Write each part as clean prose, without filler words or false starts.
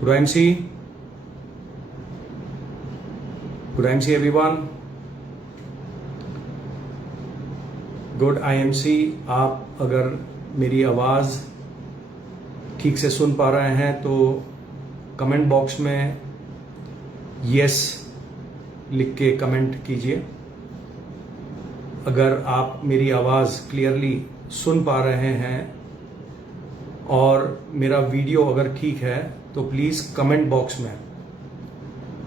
Good IMC. Good IMC everyone. Good IMC. आप अगर मेरी आवाज़ ठीक से सुन पा रहे हैं तो कमेंट बॉक्स में यस लिख के कमेंट कीजिए। अगर आप मेरी आवाज़ क्लियरली सुन पा रहे हैं और मेरा वीडियो अगर ठीक है तो प्लीज़ कमेंट बॉक्स में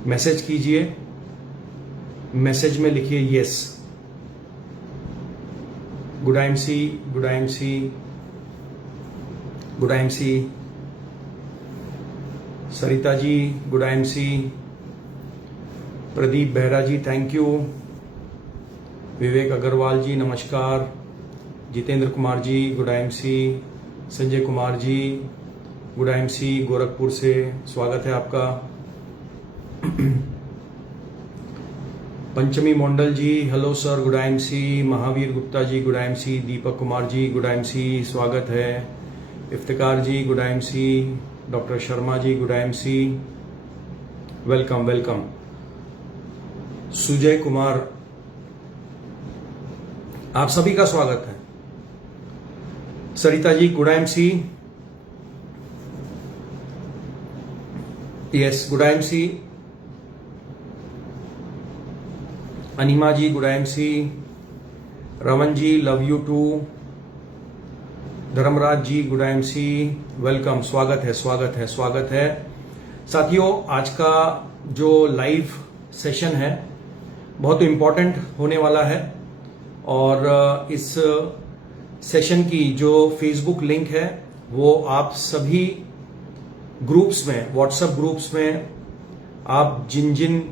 मैसेज कीजिए। मैसेज में लिखिए yes. Good IMC, good IMC, good IMC। Sarita ji good IMC। Pradeep Behera ji thank you. Vivek Agarwal ji नमस्कार। Jitendra Kumar ji good IMC। Sanjay Kumar ji good IMC Gorakhpur से, स्वागत है आपका। Panchami Mandal ji hello sir good IMC। Mahavir Gupta ji good IMC। Deepak Kumar ji good IMC स्वागत है। Iftikhar ji good IMC। Doctor Sharma ji good IMC welcome welcome. Sujay Kumar आप सभी का स्वागत है। Sarita ji good IMC। Yes good IMC। Anima ji good IMC। Raman ji love you too. Dharmraj ji good IMC welcome, स्वागत है स्वागत है स्वागत है। साथियों आज का जो लाइव सेशन है बहुत इंपॉर्टेंट होने वाला है और इस सेशन की जो फेसबुक लिंक है वो आप सभी ग्रुप्स में, व्हाट्सएप ग्रुप्स में, आप जिन जिन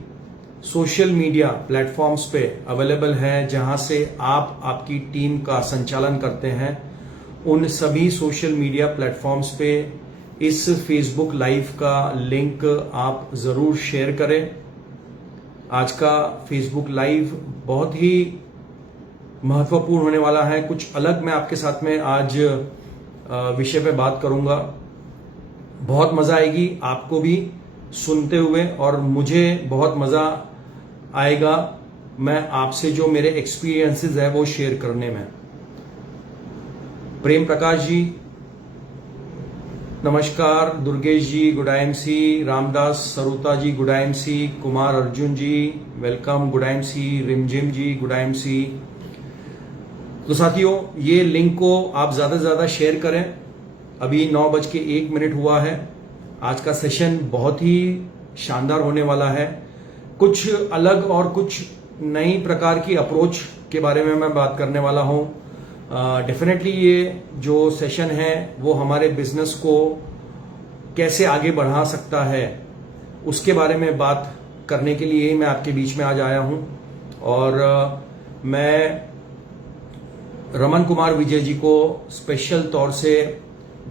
सोशल मीडिया प्लेटफॉर्म्स पे अवेलेबल है जहां से आप आपकी टीम का संचालन करते हैं उन सभी सोशल मीडिया प्लेटफॉर्म्स पे इस फेसबुक लाइव का लिंक आप जरूर शेयर करें। आज का फेसबुक लाइव बहुत ही महत्वपूर्ण होने वाला है। कुछ अलग मैं आपके साथ में आज विषय पे बात करूंगा। बहुत मजा आएगी आपको भी सुनते हुए और मुझे बहुत मजा आएगा मैं आपसे जो मेरे एक्सपीरियंसेस है वो शेयर करने में। प्रेम प्रकाश जी नमस्कार। दुर्गेश जी गुड IMC। रामदास सरुता जी गुड IMC। कुमार अर्जुन जी वेलकम गुड IMC। रिमझिम जी गुड IMC। तो साथियों ये लिंक को आप ज्यादा से ज्यादा शेयर करें। अभी 9:01 हुआ है। आज का सेशन बहुत ही शानदार होने वाला है। कुछ अलग और कुछ नई प्रकार की अप्रोच के बारे में मैं बात करने वाला हूं। डेफिनेटली ये जो सेशन है वो हमारे बिजनेस को कैसे आगे बढ़ा सकता है उसके बारे में बात करने के लिए मैं आपके बीच में आज आया हूं। और मैं रमन कुमार विजय जी को स्पेशल तौर से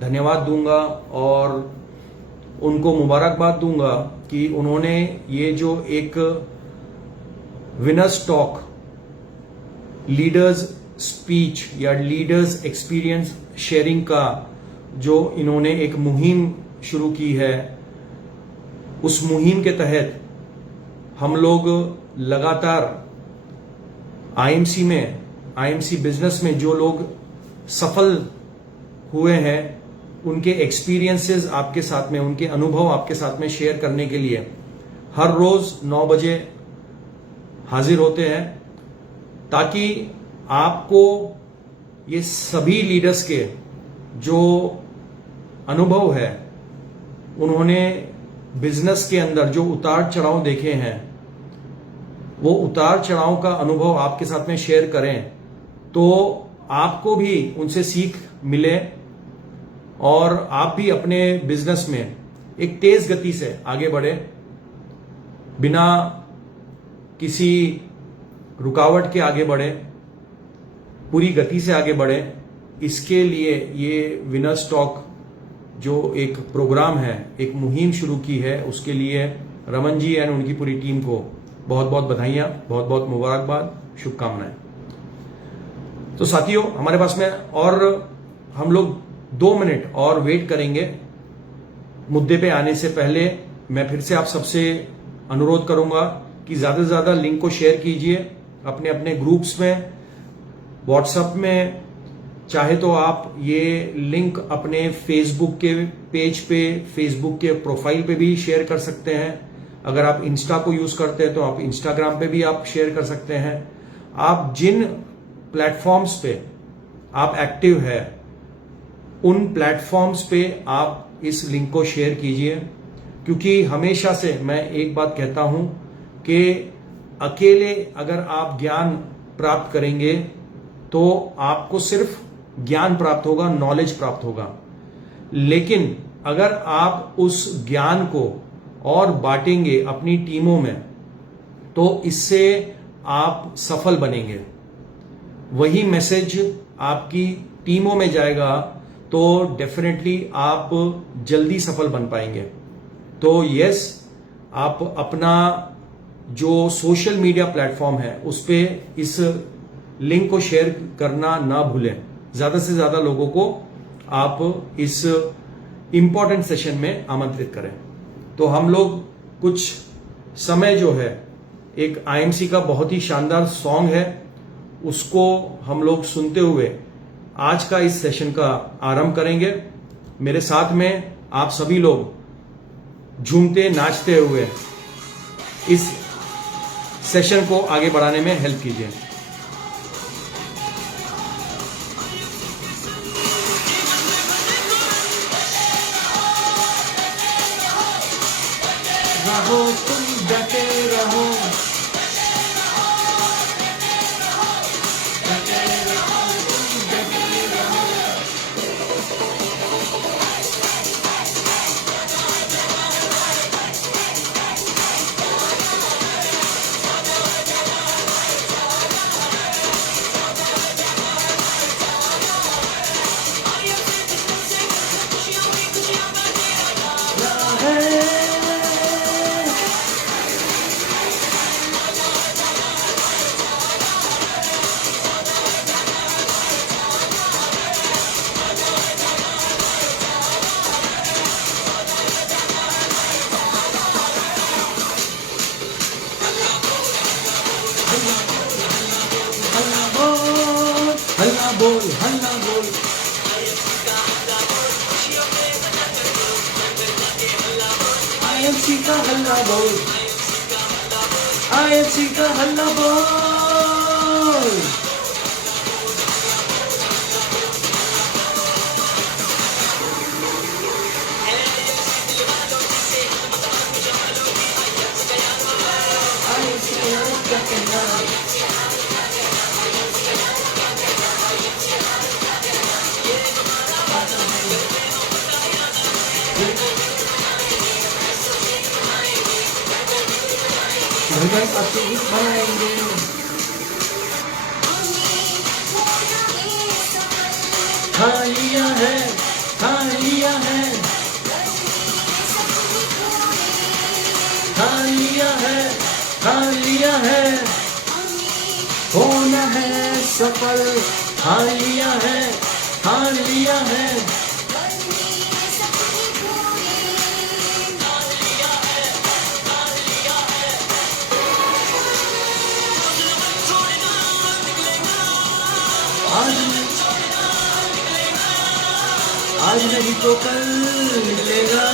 धन्यवाद दूंगा और उनको मुबारकबाद दूंगा कि उन्होंने ये जो एक विनर्स टॉक, लीडर्स स्पीच या लीडर्स एक्सपीरियंस शेयरिंग का जो इन्होंने एक मुहिम शुरू की है, उस मुहिम के तहत हम लोग लगातार IMC बिजनेस में जो लोग सफल हुए हैं उनके एक्सपीरियंसेस आपके साथ में, उनके अनुभव आपके साथ में शेयर करने के लिए हर रोज 9 बजे हाजिर होते हैं ताकि आपको ये सभी लीडर्स के जो अनुभव है, उन्होंने बिजनेस के अंदर जो उतार चढ़ाव देखे हैं वो उतार चढ़ाव का अनुभव आपके साथ में शेयर करें तो आपको भी उनसे सीख मिले और आप भी अपने बिजनेस में एक तेज गति से आगे बढ़े, बिना किसी रुकावट के आगे बढ़े, पूरी गति से आगे बढ़े। इसके लिए ये विनर्स टॉक जो एक प्रोग्राम है, एक मुहिम शुरू की है, उसके लिए रमन जी एंड उनकी पूरी टीम को बहुत बहुत बधाइयां, बहुत बहुत मुबारकबाद, शुभकामनाएं। तो साथियों हमारे पास में और हम लोग 2 मिनट और वेट करेंगे मुद्दे पे आने से पहले मैं फिर से आप सबसे अनुरोध करूंगा कि ज्यादा से ज्यादा लिंक को शेयर कीजिए अपने अपने ग्रुप्स में, व्हाट्सएप में। चाहे तो आप ये लिंक अपने फेसबुक के पेज पे, फेसबुक के प्रोफाइल पे भी शेयर कर सकते हैं। अगर आप इंस्टा को यूज करते हैं तो आप इंस्टाग्राम पे भी आप शेयर कर सकते हैं। आप जिन प्लेटफॉर्म्स पे आप एक्टिव है उन प्लेटफॉर्म्स पे आप इस लिंक को शेयर कीजिए, क्योंकि हमेशा से मैं एक बात कहता हूं कि अकेले अगर आप ज्ञान प्राप्त करेंगे तो आपको सिर्फ ज्ञान प्राप्त होगा, नॉलेज प्राप्त होगा। लेकिन अगर आप उस ज्ञान को और बांटेंगे अपनी टीमों में तो इससे आप सफल बनेंगे। वही मैसेज आपकी टीमों में जाएगा तो डेफिनेटली आप जल्दी सफल बन पाएंगे। तो यस, आप अपना जो सोशल मीडिया प्लेटफॉर्म है उस पे इस लिंक को शेयर करना ना भूलें। ज्यादा से ज्यादा लोगों को आप इस इंपॉर्टेंट सेशन में आमंत्रित करें। तो हम लोग कुछ समय जो है, एक आईएमसी का बहुत ही शानदार सॉन्ग है, उसको हम लोग सुनते हुए आज का इस सेशन का आरंभ करेंगे। मेरे साथ में आप सभी लोग झूमते नाचते हुए इस सेशन को आगे बढ़ाने में हेल्प कीजिए। रहो तुम डटे रहो, हल्ला बोल हल्ला बोल, आईएमसी का हल्ला बोल, आईएमसी का हल्ला बोल। भजन अतीत बनाएंगे, खा लिया है, खा लिया है, खा लिया है, खा लिया है, होना है सफल, खा लिया है, खा लिया है। आज नहीं तो कल निकलेगा,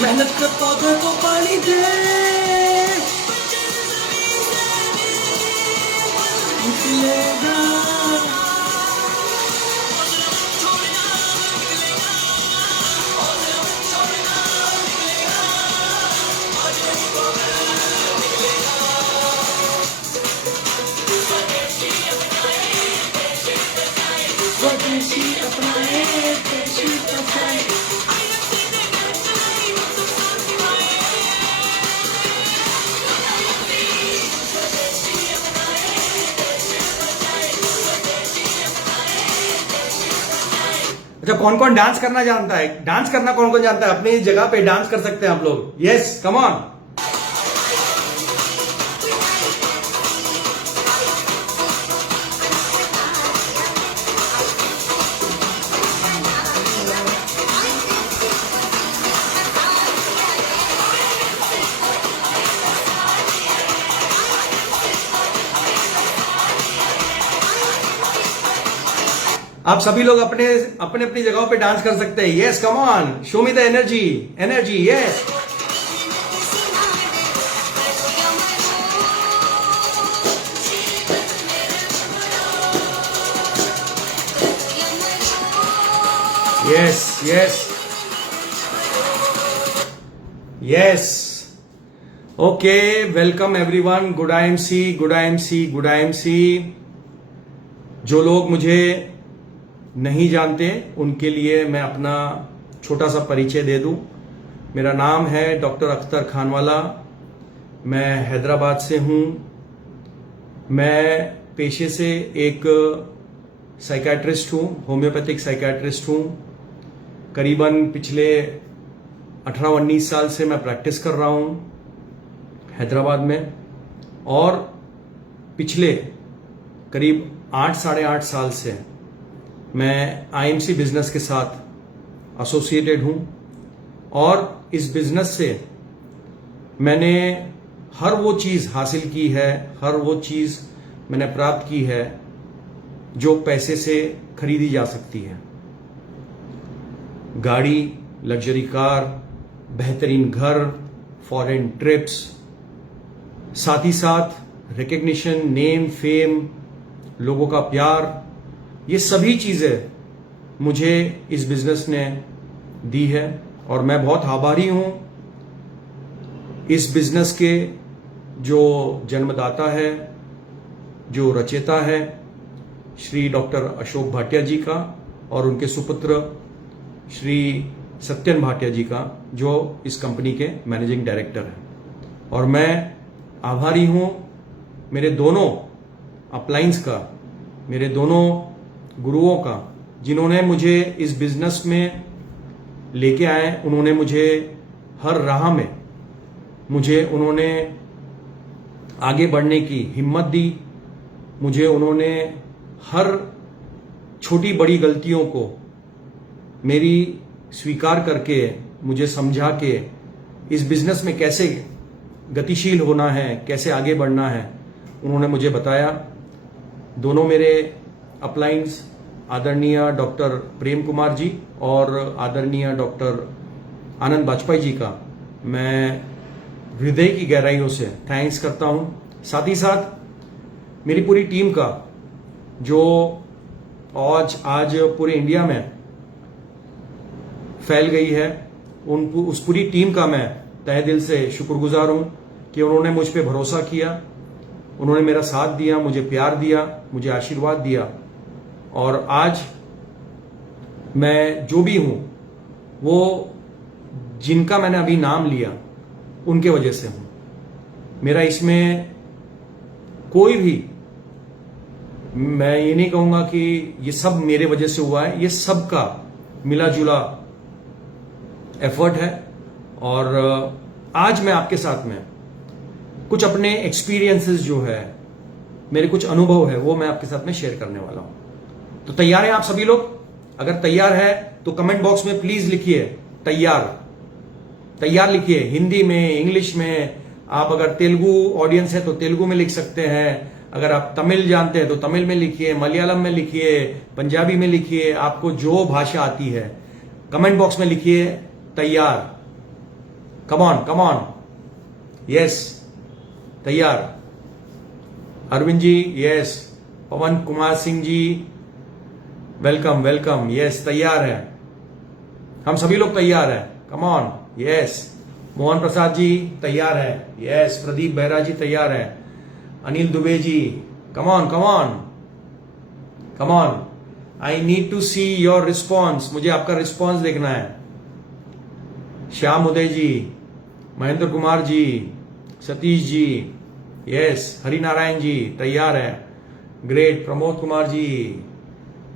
मेहनत कर पौधे को पानी दे, निकलेगा। स्वदेशी अपनाए, देशी बचाए। अच्छा, कौन कौन डांस करना जानता है? डांस करना कौन कौन जानता है? अपनी जगह पे डांस कर सकते हैं आप लोग। Yes, come on. आप सभी लोग अपने अपने अपनी जगहों पे डांस कर सकते हैं। Yes, come on, show me the energy, energy, yes. Yes yes yes. Okay, welcome everyone. Good IMC, good IMC, good IMC. जो लोग मुझे नहीं जानते उनके लिए मैं अपना छोटा सा परिचय दे दूं। मेरा नाम है डॉक्टर अख्तर खानवाला। मैं हैदराबाद से हूं। मैं पेशे से एक साइकियाट्रिस्ट हूं, होम्योपैथिक साइकियाट्रिस्ट हूं। करीबन पिछले 18-19 साल से मैं प्रैक्टिस कर रहा हूं हैदराबाद में, और पिछले करीब 8-8.5 साल से मैं आईएमसी बिजनेस के साथ एसोसिएटेड हूं। और इस बिजनेस से मैंने हर वो चीज हासिल की है, हर वो चीज मैंने प्राप्त की है जो पैसे से खरीदी जा सकती है। गाड़ी, लग्जरी कार, बेहतरीन घर, फॉरेन ट्रिप्स, साथ ही साथ रिकग्निशन, नेम, फेम, लोगों का प्यार, ये सभी चीजें मुझे इस बिजनेस ने दी है। और मैं बहुत आभारी हूं इस बिजनेस के जो जन्मदाता है, जो रचयिता है, श्री डॉक्टर अशोक भाटिया जी का, और उनके सुपुत्र श्री सत्यन भाटिया जी का, जो इस कंपनी के मैनेजिंग डायरेक्टर हैं। और मैं आभारी हूं मेरे दोनों अपलाइंस का, मेरे दोनों गुरुओं का, जिन्होंने मुझे इस बिजनेस में लेके आए। उन्होंने मुझे हर राह में उन्होंने आगे बढ़ने की हिम्मत दी। मुझे उन्होंने हर छोटी बड़ी गलतियों को मेरी स्वीकार करके, मुझे समझा के इस बिजनेस में कैसे गतिशील होना है, कैसे आगे बढ़ना है, उन्होंने मुझे बताया। दोनों मेरे अपलाइंस आदरणीय डॉक्टर प्रेम कुमार जी और आदरणीय डॉक्टर आनंद बाजपेयी जी का मैं हृदय की गहराइयों से थैंक्स करता हूं। साथ ही साथ मेरी पूरी टीम का, जो आज पूरे इंडिया में फैल गई है, उस पूरी टीम का मैं तहे दिल से शुक्रगुजार हूं कि उन्होंने मुझ पे भरोसा किया, उन्होंने मेरा साथ दिया, मुझे प्यार दिया, मुझे आशीर्वाद दिया। और आज मैं जो भी हूं वो जिनका मैंने अभी नाम लिया उनके वजह से हूं। मेरा इसमें कोई भी, मैं ये नहीं कहूंगा कि ये सब मेरे वजह से हुआ है, ये सबका मिला जुला एफर्ट है। और आज मैं आपके साथ में कुछ अपने एक्सपीरियंसेस जो है, मेरे कुछ अनुभव है, वो मैं आपके साथ में शेयर करने वाला हूं। तो तैयार हैं आप सभी लोग? अगर तैयार है तो कमेंट बॉक्स में प्लीज लिखिए तैयार, तैयार लिखिए। हिंदी में, इंग्लिश में, आप अगर तेलुगु ऑडियंस है तो तेलुगु में लिख सकते हैं। अगर आप तमिल जानते हैं तो तमिल में लिखिए, मलयालम में लिखिए, पंजाबी में लिखिए, आपको जो भाषा आती है कमेंट बॉक्स में लिखिए तैयार। Come on, come on, yes, तैयार। Arvind ji, yes. Pawan Kumar Singh ji, welcome welcome, yes, तैयार है। हम सभी लोग तैयार हैं, come on, yes. Mohan Prasad ji तैयार है, यस। प्रदीप बेहरा जी तैयार है। Anil Dubey ji, come on, come on, come on. I need to see your response, मुझे आपका रिस्पॉन्स देखना है। श्याम उदय जी, महेंद्र कुमार जी, सतीश जी, यस। हरिनारायण जी तैयार है, ग्रेट। प्रमोद कुमार जी,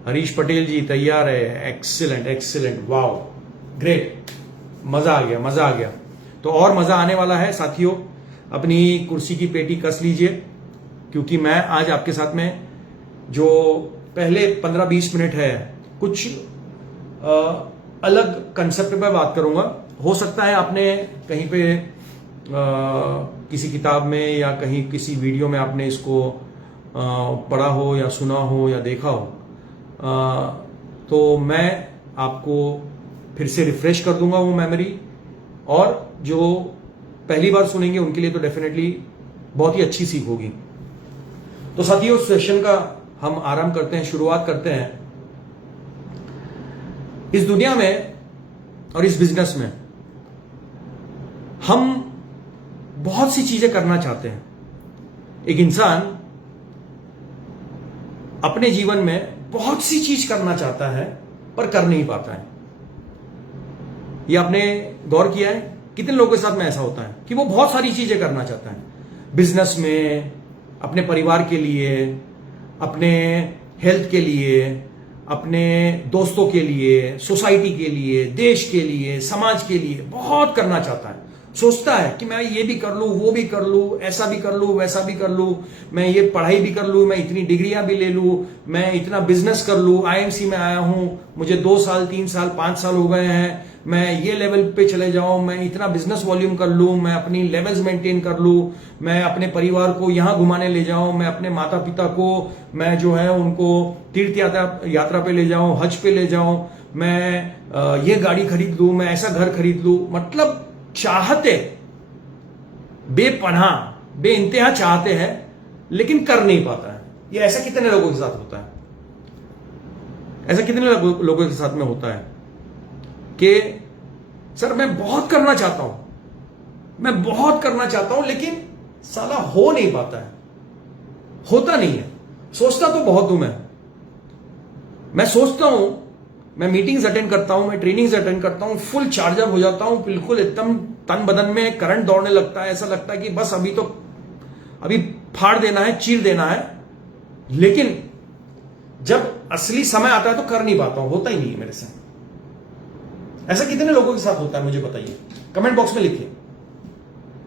हरीश पटेल जी तैयार है, एक्सीलेंट एक्सीलेंट, वाओ, ग्रेट। मजा आ गया, मजा आ गया। तो और मजा आने वाला है साथियों। अपनी कुर्सी की पेटी कस लीजिए, क्योंकि मैं आज आपके साथ में जो पहले 15-20 मिनट है कुछ अलग कंसेप्ट पे बात करूंगा। हो सकता है आपने कहीं पे किसी किताब में या कहीं किसी वीडियो में आपने इसको पढ़ा हो या सुना हो या देखा हो। तो मैं आपको फिर से रिफ्रेश कर दूंगा वो मेमोरी, और जो पहली बार सुनेंगे उनके लिए तो डेफिनेटली बहुत ही अच्छी सीख होगी। तो साथियों, सेशन का हम आरंभ करते हैं, शुरुआत करते हैं। इस दुनिया में और इस बिजनेस में हम बहुत सी चीजें करना चाहते हैं। एक इंसान अपने जीवन में बहुत सी चीज करना चाहता है पर कर नहीं पाता है। ये आपने गौर किया है? कितने लोगों के साथ में ऐसा होता है कि वो बहुत सारी चीजें करना चाहता है, बिजनेस में, अपने परिवार के लिए, अपने हेल्थ के लिए, अपने दोस्तों के लिए, सोसाइटी के लिए, देश के लिए, समाज के लिए बहुत करना चाहता है। सोचता है कि मैं ये भी कर लूं, वो भी कर लूं, ऐसा भी कर लूं, वैसा भी कर लूं, मैं ये पढ़ाई भी कर लूं, मैं इतनी डिग्रियां भी ले लूं, मैं इतना बिजनेस कर लूं, आईएमसी में आया हूं, मुझे 2 साल 3 साल 5 साल हो गए हैं, मैं ये लेवल पे चले जाऊं, मैं इतना बिजनेस वॉल्यूम कर लूं, मैं अपनी लेवल्स मेंटेन कर लूं, मैं अपने परिवार को यहां घुमाने ले जाऊं, मैं अपने माता पिता को, मैं जो है उनको तीर्थ यात्रा पे ले जाऊं, हज पे ले जाऊं, मैं ये गाड़ी खरीद लूं, मैं ऐसा घर खरीद लूं। मतलब चाहते, बेपनाह बेइंतहा चाहते हैं लेकिन कर नहीं पाता है। ये ऐसा कितने लोगों के साथ होता है? ऐसा कितने लोगों के साथ में होता है कि सर मैं बहुत करना चाहता हूं, मैं बहुत करना चाहता हूं लेकिन साला हो नहीं पाता है, होता नहीं है। सोचता तो बहुत हूं मैं सोचता हूं, मैं मीटिंग्स अटेंड करता हूं, मैं ट्रेनिंग्स अटेंड करता हूं, फुल चार्ज अप हो जाता हूं, बिल्कुल एकदम तन बदन में करंट दौड़ने लगता है, ऐसा लगता है कि बस अभी फाड़ देना है, चीर देना है। लेकिन जब असली समय आता है तो कर नहीं पाता हूं, होता ही नहीं है मेरे से। ऐसा कितने लोगों के साथ होता है मुझे बताइए, कमेंट बॉक्स में लिखिए,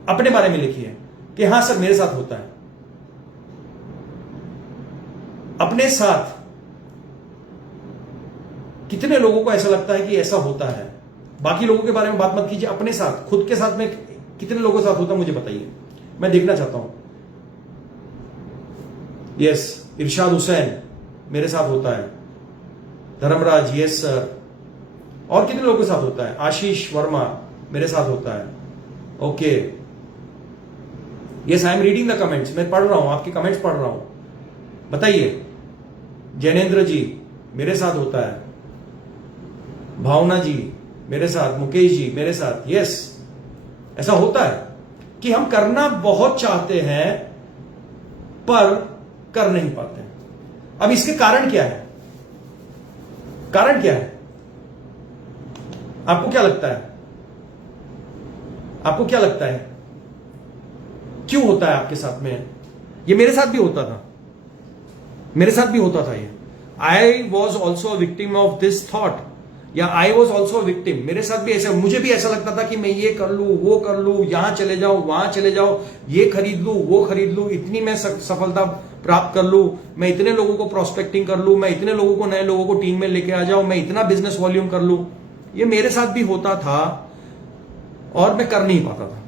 अपने बारे में लिखिए कि हां सर मेरे साथ होता है। अपने साथ कितने लोगों को ऐसा लगता है कि ऐसा होता है? बाकी लोगों के बारे में बात मत कीजिए, अपने साथ, खुद के साथ में कितने लोगों के साथ होता है मुझे बताइए, मैं देखना चाहता हूं। यस, इरशाद हुसैन मेरे साथ होता है, धर्मराज यस सर। और कितने लोगों के साथ होता है? आशीष वर्मा मेरे साथ होता है। Okay, yes I am reading the comments, मैं पढ़ रहा हूं, आपके कमेंट्स पढ़ रहा हूं, बताइए। जैनेन्द्र जी मेरे साथ होता है, भावना जी मेरे साथ, मुकेश जी मेरे साथ। यस, ऐसा होता है कि हम करना बहुत चाहते हैं पर कर नहीं पाते। अब इसके कारण क्या है? कारण क्या है? आपको क्या लगता है? आपको क्या लगता है क्यों होता है आपके साथ में? ये मेरे साथ भी होता था, मेरे साथ भी होता था ये। I was also a victim of this thought, या आई वॉज ऑल्सो विक्टिम। मेरे साथ भी ऐसा, मुझे भी ऐसा लगता था कि मैं ये कर लूं, वो कर लूं, यहां चले जाऊं, वहां चले जाओ, ये खरीद लूं, वो खरीद लूं, इतनी मैं सफलता प्राप्त कर लूं, मैं इतने लोगों को प्रोस्पेक्टिंग कर लूं, मैं इतने लोगों को, नए लोगों को टीम में लेके आ जाऊं, मैं इतना बिजनेस वॉल्यूम कर लूं। ये मेरे साथ भी होता था और मैं कर नहीं पाता था,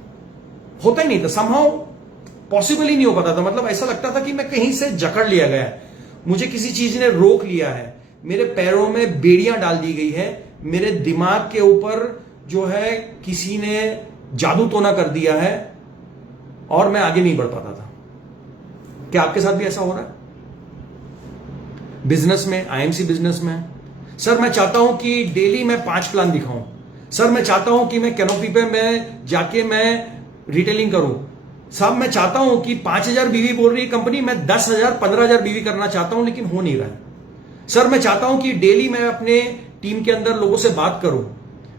होता ही नहीं था, समहाउ पॉसिबल ही नहीं हो पाता था। मतलब ऐसा लगता था कि मैं कहीं से जकड़ लिया गया है, मुझे किसी चीज ने रोक लिया है, मेरे पैरों में बेड़ियां डाल दी गई है, मेरे दिमाग के ऊपर जो है किसी ने जादू टोना कर दिया है और मैं आगे नहीं बढ़ पाता था। क्या आपके साथ भी ऐसा हो रहा है? बिजनेस में, आईएमसी बिजनेस में, सर मैं चाहता हूं कि डेली मैं 5 प्लान दिखाऊं, सर मैं चाहता हूं कि मैं कैनोपी पे मैं जाके मैं रिटेलिंग करूं, साहब मैं चाहता हूं कि 5,000 बीवी बोल रही है कंपनी, मैं 10,000 15,000 बीवी करना चाहता हूं लेकिन हो नहीं रहा है। सर मैं चाहता हूं कि डेली मैं अपने टीम के अंदर लोगों से बात करूं,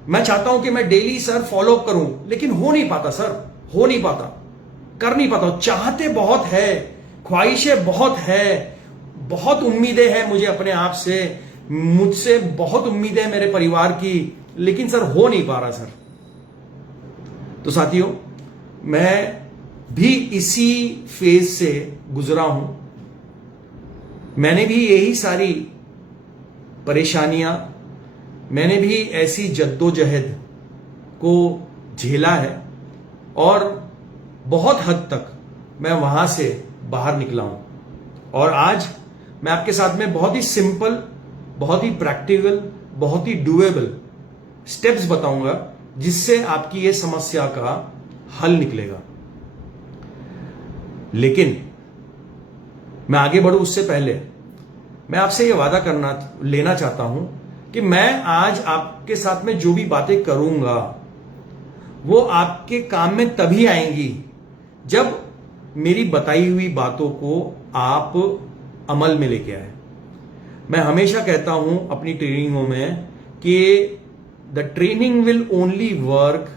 मैं चाहता हूं कि मैं डेली सर फॉलो अप करूं, लेकिन हो नहीं पाता सर, हो नहीं पाता, कर नहीं पाता। चाहते बहुत है, ख्वाहिशें बहुत है, बहुत उम्मीदें हैं मुझे अपने आप से, मुझसे बहुत उम्मीदें हैं मेरे परिवार की, लेकिन सर हो नहीं पा रहा सर। तो साथियों, मैं भी इसी फेज से गुजरा हूं, मैंने भी यही सारी परेशानियां, मैंने भी ऐसी जद्दोजहद को झेला है और बहुत हद तक मैं वहां से बाहर निकला हूं। और आज मैं आपके साथ में बहुत ही सिंपल बहुत ही प्रैक्टिकल, बहुत ही डुएबल स्टेप्स बताऊंगा जिससे आपकी ये समस्या का हल निकलेगा। लेकिन मैं आगे बढ़ूं उससे पहले मैं आपसे ये वादा लेना चाहता हूं कि मैं आज आपके साथ में जो भी बातें करूंगा वो आपके काम में तभी आएंगी जब मेरी बताई हुई बातों को आप अमल में लेके आए। मैं हमेशा कहता हूं अपनी ट्रेनिंगों में कि the training will only work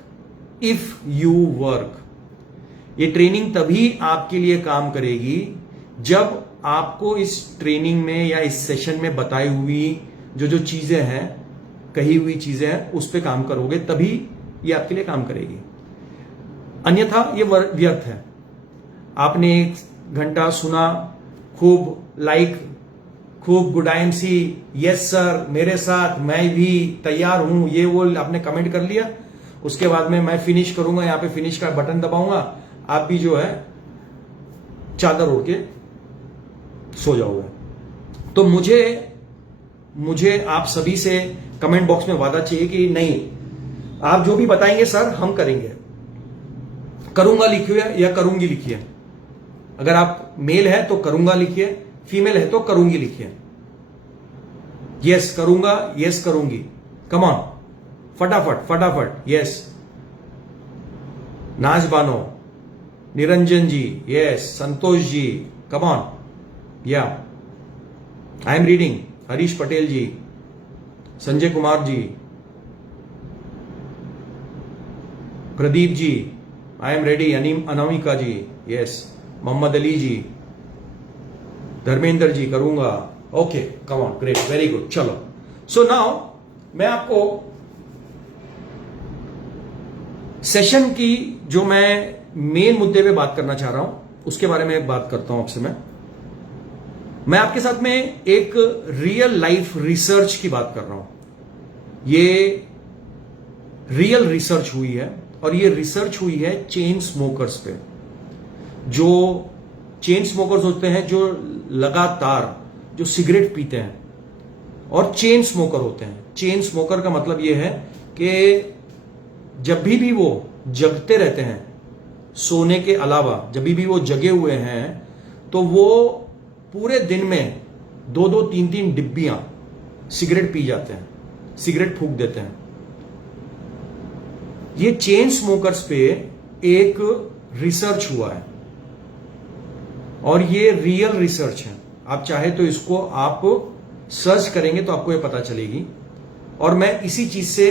if you work. ये ट्रेनिंग तभी आपके लिए काम करेगी जब आपको इस ट्रेनिंग में या इस सेशन में बताई हुई जो चीजें हैं, कही हुई चीजें हैं, उस पर काम करोगे, तभी ये आपके लिए काम करेगी। अन्यथा ये व्यर्थ है। आपने 1 घंटा सुना, खूब लाइक, खूब गुड IMC, यस सर मेरे साथ, मैं भी तैयार हूं, ये वो आपने कमेंट कर लिया। उसके बाद में मैं फिनिश करूंगा, यहां पे फिनिश का बटन दबाऊंगा, आप भी जो है चादर ओढ़ के सो जाओगे। तो मुझे आप सभी से कमेंट बॉक्स में वादा चाहिए कि नहीं, आप जो भी बताएंगे सर हम करेंगे। करूंगा लिखिए या करूंगी लिखिए। अगर आप मेल है तो करूंगा लिखिए, फीमेल है तो करूंगी लिखिए। यस करूंगा, यस करूंगी, कम ऑन, फटाफट फटाफट। Yes Naaz Bano, Niranjan ji, yes Santosh ji, come on, yeah I am reading. Harish Patel ji, Sanjay Kumar ji, Pradeep ji, I am ready. Anamika ji, yes. Mohammad Ali ji, Dharmendra ji, करूंगा। Okay, come on, great, very good. चलो, सो नाउ मैं आपको सेशन की जो मैं मेन मुद्दे पे बात करना चाह रहा हूं उसके बारे में बात करता हूं आपसे। मैं आपके साथ में एक रियल लाइफ रिसर्च की बात कर रहा हूं। ये रियल रिसर्च हुई है और ये रिसर्च हुई है चेन स्मोकर्स पे। जो चेन स्मोकर्स होते हैं, जो लगातार जो सिगरेट पीते हैं और चेन स्मोकर होते हैं। चेन स्मोकर का मतलब यह है कि जब भी वो जगते रहते हैं, सोने के अलावा जब भी वो जगे हुए हैं, तो वो पूरे दिन में 2-2, 3-3 डिब्बियां सिगरेट पी जाते हैं, सिगरेट फूंक देते हैं। ये चेन स्मोकर्स पे एक रिसर्च हुआ है और ये रियल रिसर्च है। आप चाहे तो इसको आप सर्च करेंगे तो आपको ये पता चलेगी। और मैं इसी चीज से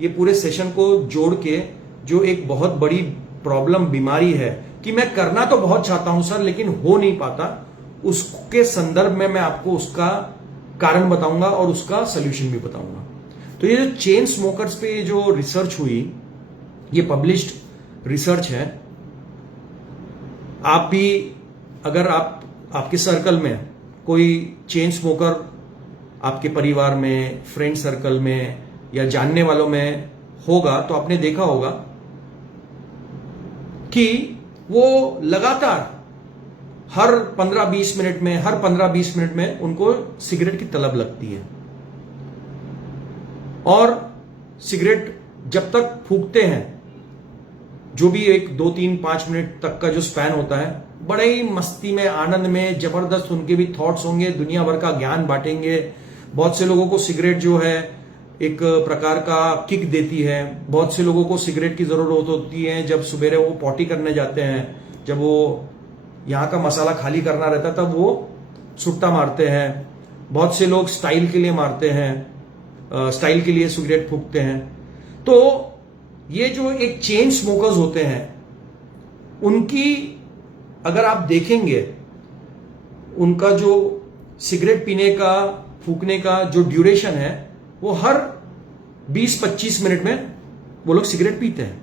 ये पूरे सेशन को जोड़ के, जो एक बहुत बड़ी प्रॉब्लम, बीमारी है कि मैं करना तो बहुत चाहता हूं सर लेकिन हो नहीं पाता, उसके संदर्भ में मैं आपको उसका कारण बताऊंगा और उसका सॉल्यूशन भी बताऊंगा। तो ये जो चेन स्मोकर्स पे जो रिसर्च हुई, ये पब्लिश्ड रिसर्च है। आप भी, अगर आपके सर्कल में कोई चेन स्मोकर आपके परिवार में, फ्रेंड सर्कल में या जानने वालों में होगा तो आपने देखा होगा कि वो लगातार हर 15-20 मिनट में, हर 15-20 मिनट में उनको सिगरेट की तलब लगती है। और सिगरेट जब तक फूंकते हैं, जो भी 1, 2, 3, 5 मिनट तक का जो स्पैन होता है, बड़े ही मस्ती में, आनंद में, जबरदस्त उनके भी थॉट्स होंगे, दुनिया भर का ज्ञान बांटेंगे। बहुत से लोगों को सिगरेट जो है एक प्रकार का किक देती है। बहुत से लोगों को सिगरेट की जरूरत होती है जब सुबह वो पॉटी करने जाते हैं, जब वो यहाँ का मसाला खाली करना रहता है तब वो सुट्टा मारते हैं। बहुत से लोग स्टाइल के लिए मारते हैं, स्टाइल के लिए सिगरेट फूंकते हैं। तो ये जो एक चेन स्मोकर्स होते हैं, उनकी अगर आप देखेंगे, उनका जो सिगरेट पीने का, फूकने का जो ड्यूरेशन है, वो हर 20-25 मिनट में वो लोग सिगरेट पीते हैं।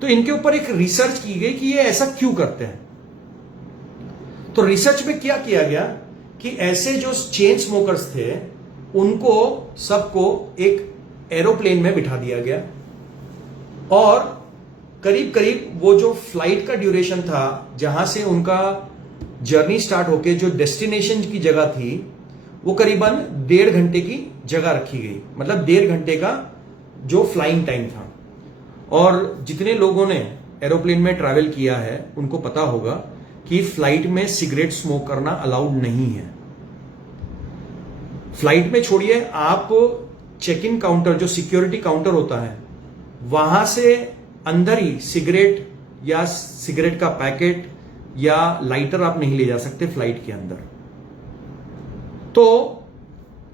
तो इनके ऊपर एक रिसर्च की गई कि ये ऐसा क्यों करते हैं। तो रिसर्च में क्या किया गया कि ऐसे जो चेन स्मोकर्स थे, उनको सबको एक एरोप्लेन में बिठा दिया गया और करीब करीब वो जो फ्लाइट का ड्यूरेशन था, जहां से उनका जर्नी स्टार्ट होके जो डेस्टिनेशन की जगह थी, वो करीबन 1.5 घंटे की जगह रखी गई, मतलब 1.5 घंटे का जो फ्लाइंग टाइम था। और जितने लोगों ने एरोप्लेन में ट्रैवल किया है उनको पता होगा कि फ्लाइट में सिगरेट स्मोक करना अलाउड नहीं है। फ्लाइट में छोड़िए, आप चेक इन काउंटर, जो सिक्योरिटी काउंटर होता है, वहां से अंदर ही सिगरेट या सिगरेट का पैकेट या लाइटर आप नहीं ले जा सकते फ्लाइट के अंदर। तो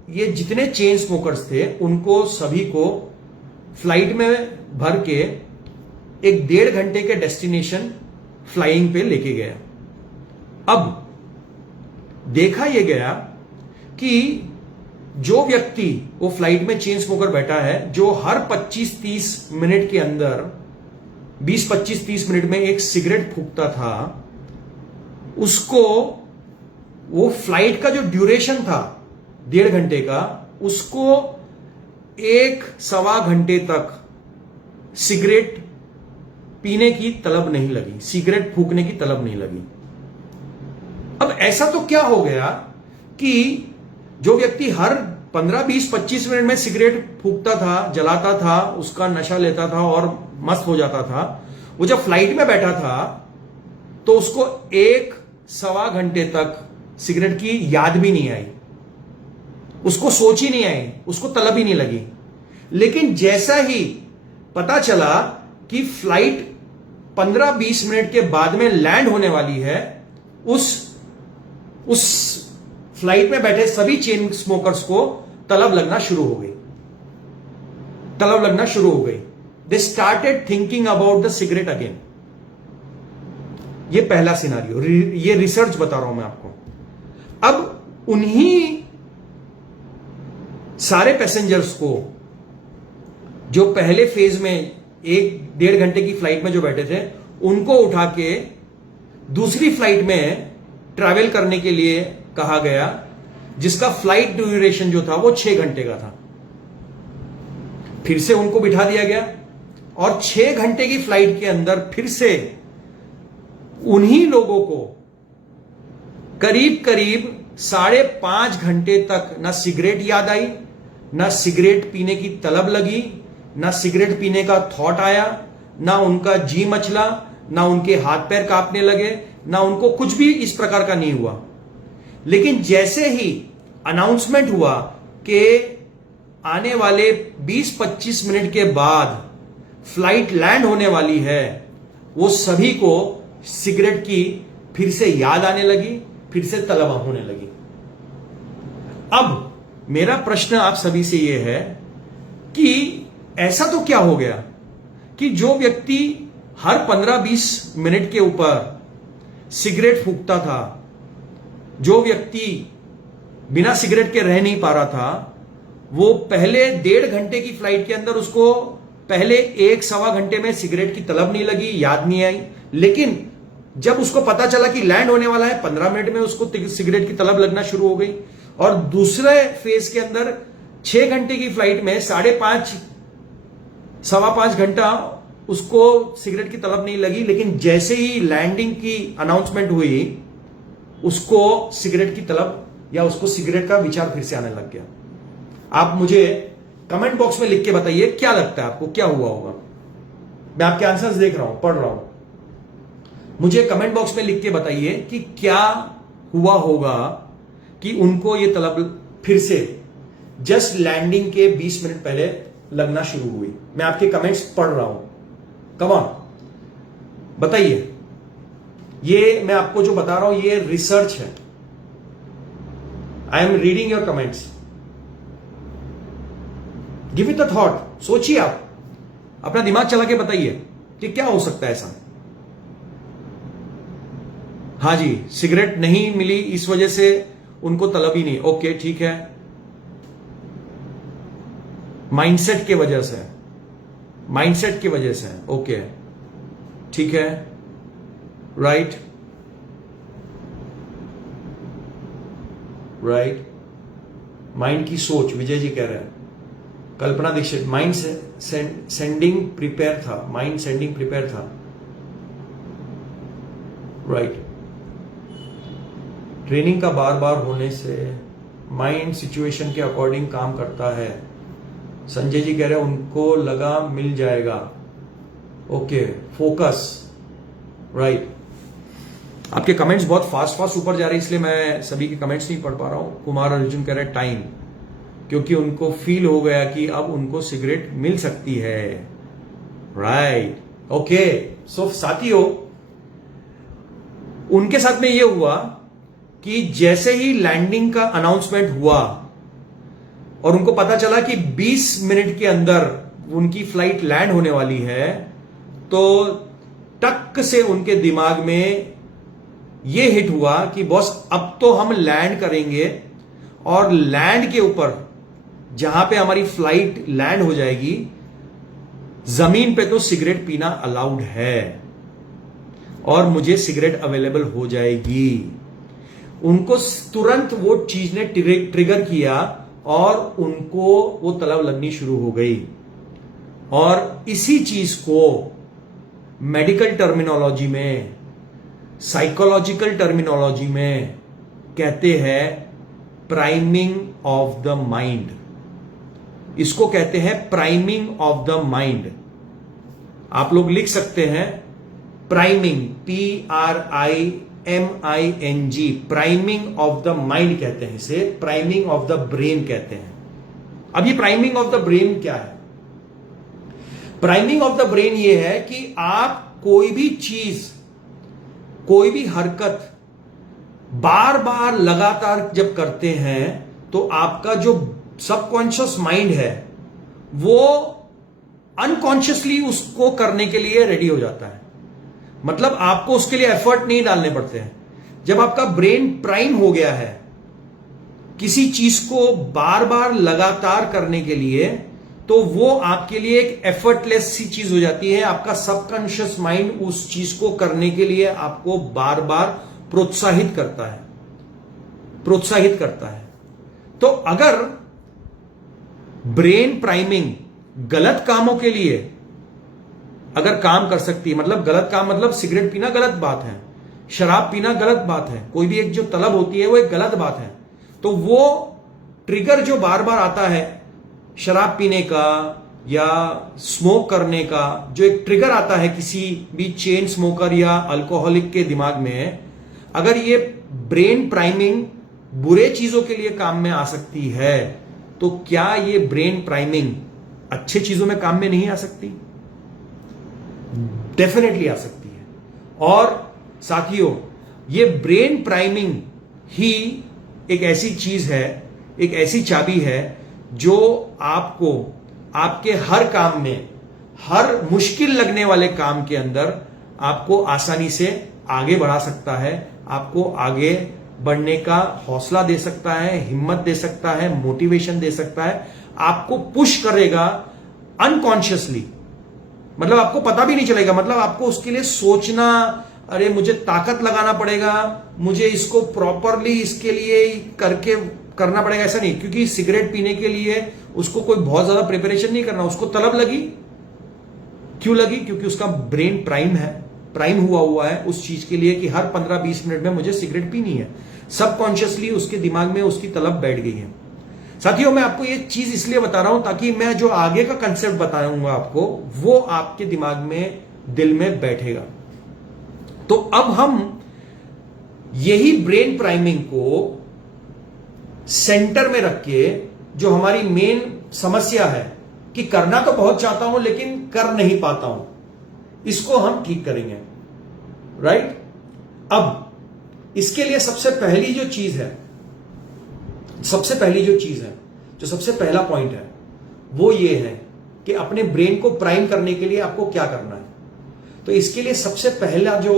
ये जितने चेन स्मोकर्स थे उनको सभी को फ्लाइट में भर के एक 1.5 घंटे के डेस्टिनेशन फ्लाइंग पे लेके गया। अब देखा यह गया कि जो व्यक्ति वो फ्लाइट में चेन स्मोकर बैठा है, जो हर 25-30 मिनट के अंदर 20-25-30 मिनट में एक सिगरेट फूंकता था, उसको वो फ्लाइट का जो ड्यूरेशन था 1.5 घंटे का, उसको 1-1.25 घंटे तक सिगरेट पीने की तलब नहीं लगी, सिगरेट फूंकने की तलब नहीं लगी। अब ऐसा तो क्या हो गया कि जो व्यक्ति हर 15-20-25 मिनट में सिगरेट फूंकता था, जलाता था, उसका नशा लेता था और मस्त हो जाता था, वो जब फ्लाइट में बैठा था तो उसको 1-1.25 घंटे तक सिगरेट की याद भी नहीं आई, उसको सोच ही नहीं आई, उसको तलब ही नहीं लगी। लेकिन जैसा ही पता चला कि फ्लाइट 15-20 मिनट के बाद में लैंड होने वाली है, उस फ्लाइट में बैठे सभी चेन स्मोकर्स को तलब लगना शुरू हो गई, तलब लगना शुरू हो गई। They started thinking about the cigarette again. ये पहला सिनारियो, ये रिसर्च बता रहा हूं मैं आपको। अब उन्हीं सारे पैसेंजर्स को जो पहले फेज में 1-1.5 घंटे की फ्लाइट में जो बैठे थे, उनको उठा के दूसरी फ्लाइट में ट्रैवल करने के लिए कहा गया, जिसका फ्लाइट ड्यूरेशन जो था वो 6 घंटे का था। फिर से उनको बिठा दिया गया और 6 घंटे की फ्लाइट के अंदर फिर से उन्हीं लोगों को करीब करीब 5.5 घंटे तक ना सिगरेट याद आई, ना सिगरेट पीने की तलब लगी, ना सिगरेट पीने का थॉट आया, ना उनका जी मचला, ना उनके हाथ पैर कांपने लगे, ना उनको कुछ भी इस प्रकार का नहीं हुआ। लेकिन जैसे ही अनाउंसमेंट हुआ कि आने वाले 20-25 मिनट के बाद फ्लाइट लैंड होने वाली है, वो सभी को सिगरेट की फिर से याद आने लगी, फिर से तलब होने लगी। अब मेरा प्रश्न आप सभी से यह है कि ऐसा तो क्या हो गया कि जो व्यक्ति हर 15-20 मिनट के ऊपर सिगरेट फूंकता था, जो व्यक्ति बिना सिगरेट के रह नहीं पा रहा था, वो पहले 1.5 घंटे की फ्लाइट के अंदर उसको पहले 1-1.25 घंटे में सिगरेट की तलब नहीं लगी, याद नहीं आई। लेकिन जब उसको पता चला कि लैंड होने वाला है, 15 मिनट में उसको सिगरेट की तलब लगना शुरू हो गई। और दूसरे फेज के अंदर 6 घंटे की फ्लाइट में 5.5 घंटा उसको सिगरेट की तलब नहीं लगी। लेकिन जैसे ही लैंडिंग की अनाउंसमेंट हुई, उसको सिगरेट की तलब या उसको सिगरेट का विचार फिर से आने लग गया। आप मुझे कमेंट बॉक्स में लिख के बताइए, क्या लगता है आपको, क्या हुआ होगा। मैं आपके आंसर्स देख रहा हूं, पढ़ रहा हूं। मुझे कमेंट बॉक्स में लिख के बताइए कि क्या हुआ होगा कि उनको ये तलब फिर से जस्ट लैंडिंग के 20 मिनट पहले लगना शुरू हुई। मैं आपके कमेंट्स पढ़ रहा हूं, कम ऑन बताइए। ये मैं आपको जो बता रहा हूं ये रिसर्च है। आई am reading your comments. Give it a thought, सोचिए, आप अपना दिमाग चला के बताइए कि क्या हो सकता है ऐसा। हाँ जी, सिगरेट नहीं मिली इस वजह से उनको तलब ही नहीं। ओके, ठीक है, माइंडसेट की वजह से, माइंडसेट की वजह से। ओके, ठीक है, राइट, राइट। माइंड की सोच, विजय जी कह रहे हैं। कल्पना दीक्षित, माइंड सेंडिंग प्रिपेयर था, माइंड सेंडिंग प्रिपेयर था, राइट। ट्रेनिंग का बार बार होने से माइंड सिचुएशन के अकॉर्डिंग काम करता है। संजय जी कह रहे हैं उनको लगा मिल जाएगा। Okay, focus, right. आपके कमेंट्स बहुत फास्ट ऊपर जा रहे हैं, इसलिए मैं सभी के कमेंट्स नहीं पढ़ पा रहा हूं। कुमार अर्जुन कह रहे हैं टाइम, क्योंकि उनको फील हो गया कि अब उनको सिगरेट मिल सकती है, राइट। ओके, सो साथियों, उनके साथ में यह हुआ कि जैसे ही लैंडिंग का अनाउंसमेंट हुआ और उनको पता चला कि 20 मिनट के अंदर उनकी फ्लाइट लैंड होने वाली है, तो टक से उनके दिमाग में यह हिट हुआ कि बॉस अब तो हम लैंड करेंगे, और लैंड के ऊपर जहां पे हमारी फ्लाइट लैंड हो जाएगी, जमीन पे तो सिगरेट पीना अलाउड है और मुझे सिगरेट अवेलेबल हो जाएगी। उनको तुरंत वो चीज ने ट्रिगर किया और उनको वो तलब लगनी शुरू हो गई। और इसी चीज को मेडिकल टर्मिनोलॉजी में, साइकोलॉजिकल टर्मिनोलॉजी में कहते हैं प्राइमिंग ऑफ द माइंड। इसको कहते हैं प्राइमिंग ऑफ द माइंड। आप लोग लिख सकते हैं priming, PRIMING, priming of the mind कहते हैं इसे, प्राइमिंग ऑफ द ब्रेन कहते हैं। अब ये प्राइमिंग ऑफ द ब्रेन क्या है? प्राइमिंग ऑफ द ब्रेन ये है कि आप कोई भी चीज, कोई भी हरकत बार बार लगातार जब करते हैं तो आपका जो सबकॉन्शियस माइंड है वो अनकॉन्शियसली उसको करने के लिए रेडी हो जाता है। मतलब आपको उसके लिए एफर्ट नहीं डालने पड़ते हैं। जब आपका ब्रेन प्राइम हो गया है किसी चीज को बार बार लगातार करने के लिए, तो वो आपके लिए एक एफर्टलेस सी चीज हो जाती है। आपका सबकॉन्शियस माइंड उस चीज को करने के लिए आपको बार बार प्रोत्साहित करता है, प्रोत्साहित करता है। तो अगर ब्रेन प्राइमिंग गलत कामों के लिए अगर काम कर सकती है, मतलब गलत काम मतलब सिगरेट पीना गलत बात है, शराब पीना गलत बात है, कोई भी एक जो तलब होती है वो एक गलत बात है, तो वो ट्रिगर जो बार बार आता है शराब पीने का या स्मोक करने का, जो एक ट्रिगर आता है किसी भी चेन स्मोकर या अल्कोहलिक के दिमाग में, अगर ये ब्रेन प्राइमिंग बुरे चीजों के लिए काम में आ सकती है, तो क्या ये ब्रेन प्राइमिंग अच्छे चीजों में काम में नहीं आ सकती? डेफिनेटली आ सकती है। और साथियों, ये ब्रेन प्राइमिंग ही एक ऐसी चीज है, एक ऐसी चाबी है जो आपको आपके हर काम में, हर मुश्किल लगने वाले काम के अंदर आपको आसानी से आगे बढ़ा सकता है, आपको आगे बढ़ने का हौसला दे सकता है, हिम्मत दे सकता है, मोटिवेशन दे सकता है, आपको पुश करेगा अनकॉन्शियसली। मतलब आपको पता भी नहीं चलेगा, मतलब आपको उसके लिए सोचना, अरे मुझे ताकत लगाना पड़ेगा, मुझे इसको प्रॉपरली इसके लिए करके करना पड़ेगा, ऐसा नहीं। क्योंकि सिगरेट पीने के लिए उसको कोई बहुत ज्यादा प्रिपरेशन नहीं करना, उसको तलब लगी। क्यों लगी? क्योंकि उसका ब्रेन प्राइम है, प्राइम हुआ है उस चीज के लिए कि हर 15-20 मिनट में मुझे सिगरेट पीनी है। सबकॉन्शियसली उसके दिमाग में उसकी तलब बैठ गई है। साथियों, मैं आपको ये चीज इसलिए बता रहा हूं ताकि मैं जो आगे का कंसेप्ट बताऊंगा आपको, वो आपके दिमाग में, दिल में बैठेगा। तो अब हम यही ब्रेन प्राइमिंग को सेंटर में रख के, जो हमारी मेन समस्या है कि करना तो बहुत चाहता हूं लेकिन कर नहीं पाता हूं, इसको हम ठीक करेंगे, राइट। अब इसके लिए सबसे पहली जो चीज है, जो सबसे पहला पॉइंट है, वो ये है कि अपने ब्रेन को प्राइम करने के लिए आपको क्या करना है। तो इसके लिए सबसे पहला जो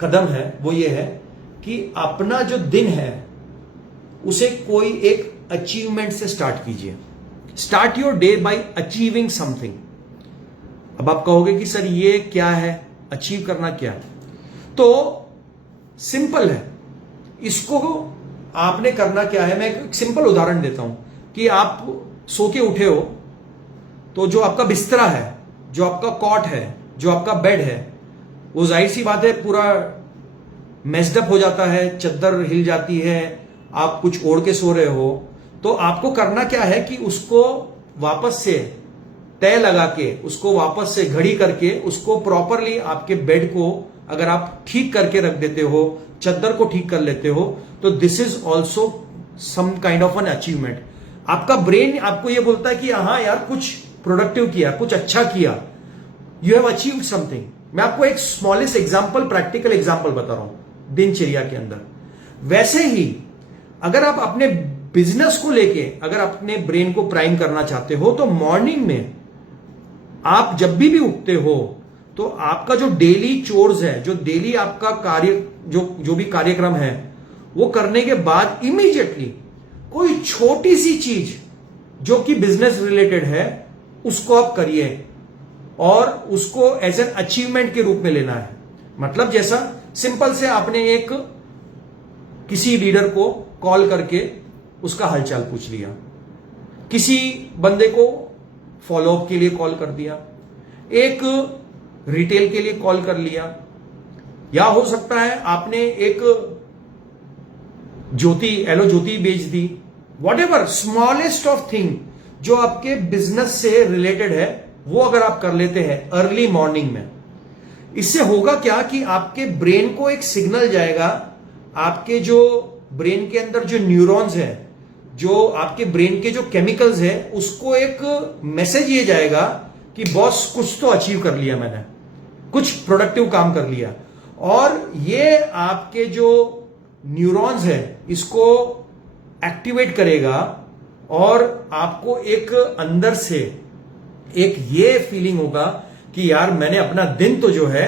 कदम है वो ये है कि अपना जो दिन है उसे कोई एक अचीवमेंट से स्टार्ट कीजिए। Start your day by achieving something. अब आप कहोगे कि सर ये क्या है, अचीव करना क्या है? तो सिंपल है, इसको आपने करना क्या है, मैं एक सिंपल उदाहरण देता हूं कि आप सो के उठे हो, तो जो आपका बिस्तरा है, जो आपका कॉट है, जो आपका बेड है, वो जाहिर सी बात है पूरा मेस्ड अप हो जाता है, चद्दर हिल जाती है, आप कुछ ओढ़ के सो रहे हो, तो आपको करना क्या है कि उसको वापस से तय लगा के, उसको वापस से घड़ी करके, उसको प्रॉपरली आपके बेड को अगर आप ठीक करके रख देते हो, चद्दर को ठीक कर लेते हो, तो this is also some kind of an achievement. आपका ब्रेन आपको यह बोलता है कि हाँ यार कुछ प्रोडक्टिव किया, कुछ अच्छा किया, यू हैव अचीव्ड समथिंग। मैं आपको एक स्मॉलेस्ट एग्जाम्पल, प्रैक्टिकल एग्जाम्पल बता रहा हूं दिनचर्या के अंदर। वैसे ही अगर आप अपने बिजनेस को लेके अगर अपने ब्रेन को प्राइम करना चाहते हो, तो मॉर्निंग में आप जब भी उठते हो, तो आपका जो डेली चोर्स है, जो डेली आपका कार्य, जो भी कार्यक्रम है, वो करने के बाद इमीडिएटली कोई छोटी सी चीज जो कि बिजनेस रिलेटेड है उसको आप करिए और उसको एज एन अचीवमेंट के रूप में लेना है। मतलब जैसा सिंपल से आपने एक किसी लीडर को कॉल करके उसका हालचाल पूछ लिया, किसी बंदे को फॉलोअप के लिए कॉल कर दिया, एक रिटेल के लिए कॉल कर लिया, या हो सकता है आपने एक एलो ज्योति बेच दी, whatever smallest of thing जो आपके बिजनेस से रिलेटेड है, वो अगर आप कर लेते हैं अर्ली मॉर्निंग में, इससे होगा क्या कि आपके ब्रेन को एक सिग्नल जाएगा, आपके जो ब्रेन के अंदर जो न्यूरॉन्स हैं, जो आपके ब्रेन के जो केमिकल्स हैं, उसको एक मैसेज ये जाएगा कि बॉस कुछ तो अचीव कर लिया मैंने, कुछ प्रोडक्टिव काम कर लिया। और ये आपके जो न्यूरॉन्स है इसको एक्टिवेट करेगा और आपको एक अंदर से एक ये फीलिंग होगा कि यार मैंने अपना दिन तो जो है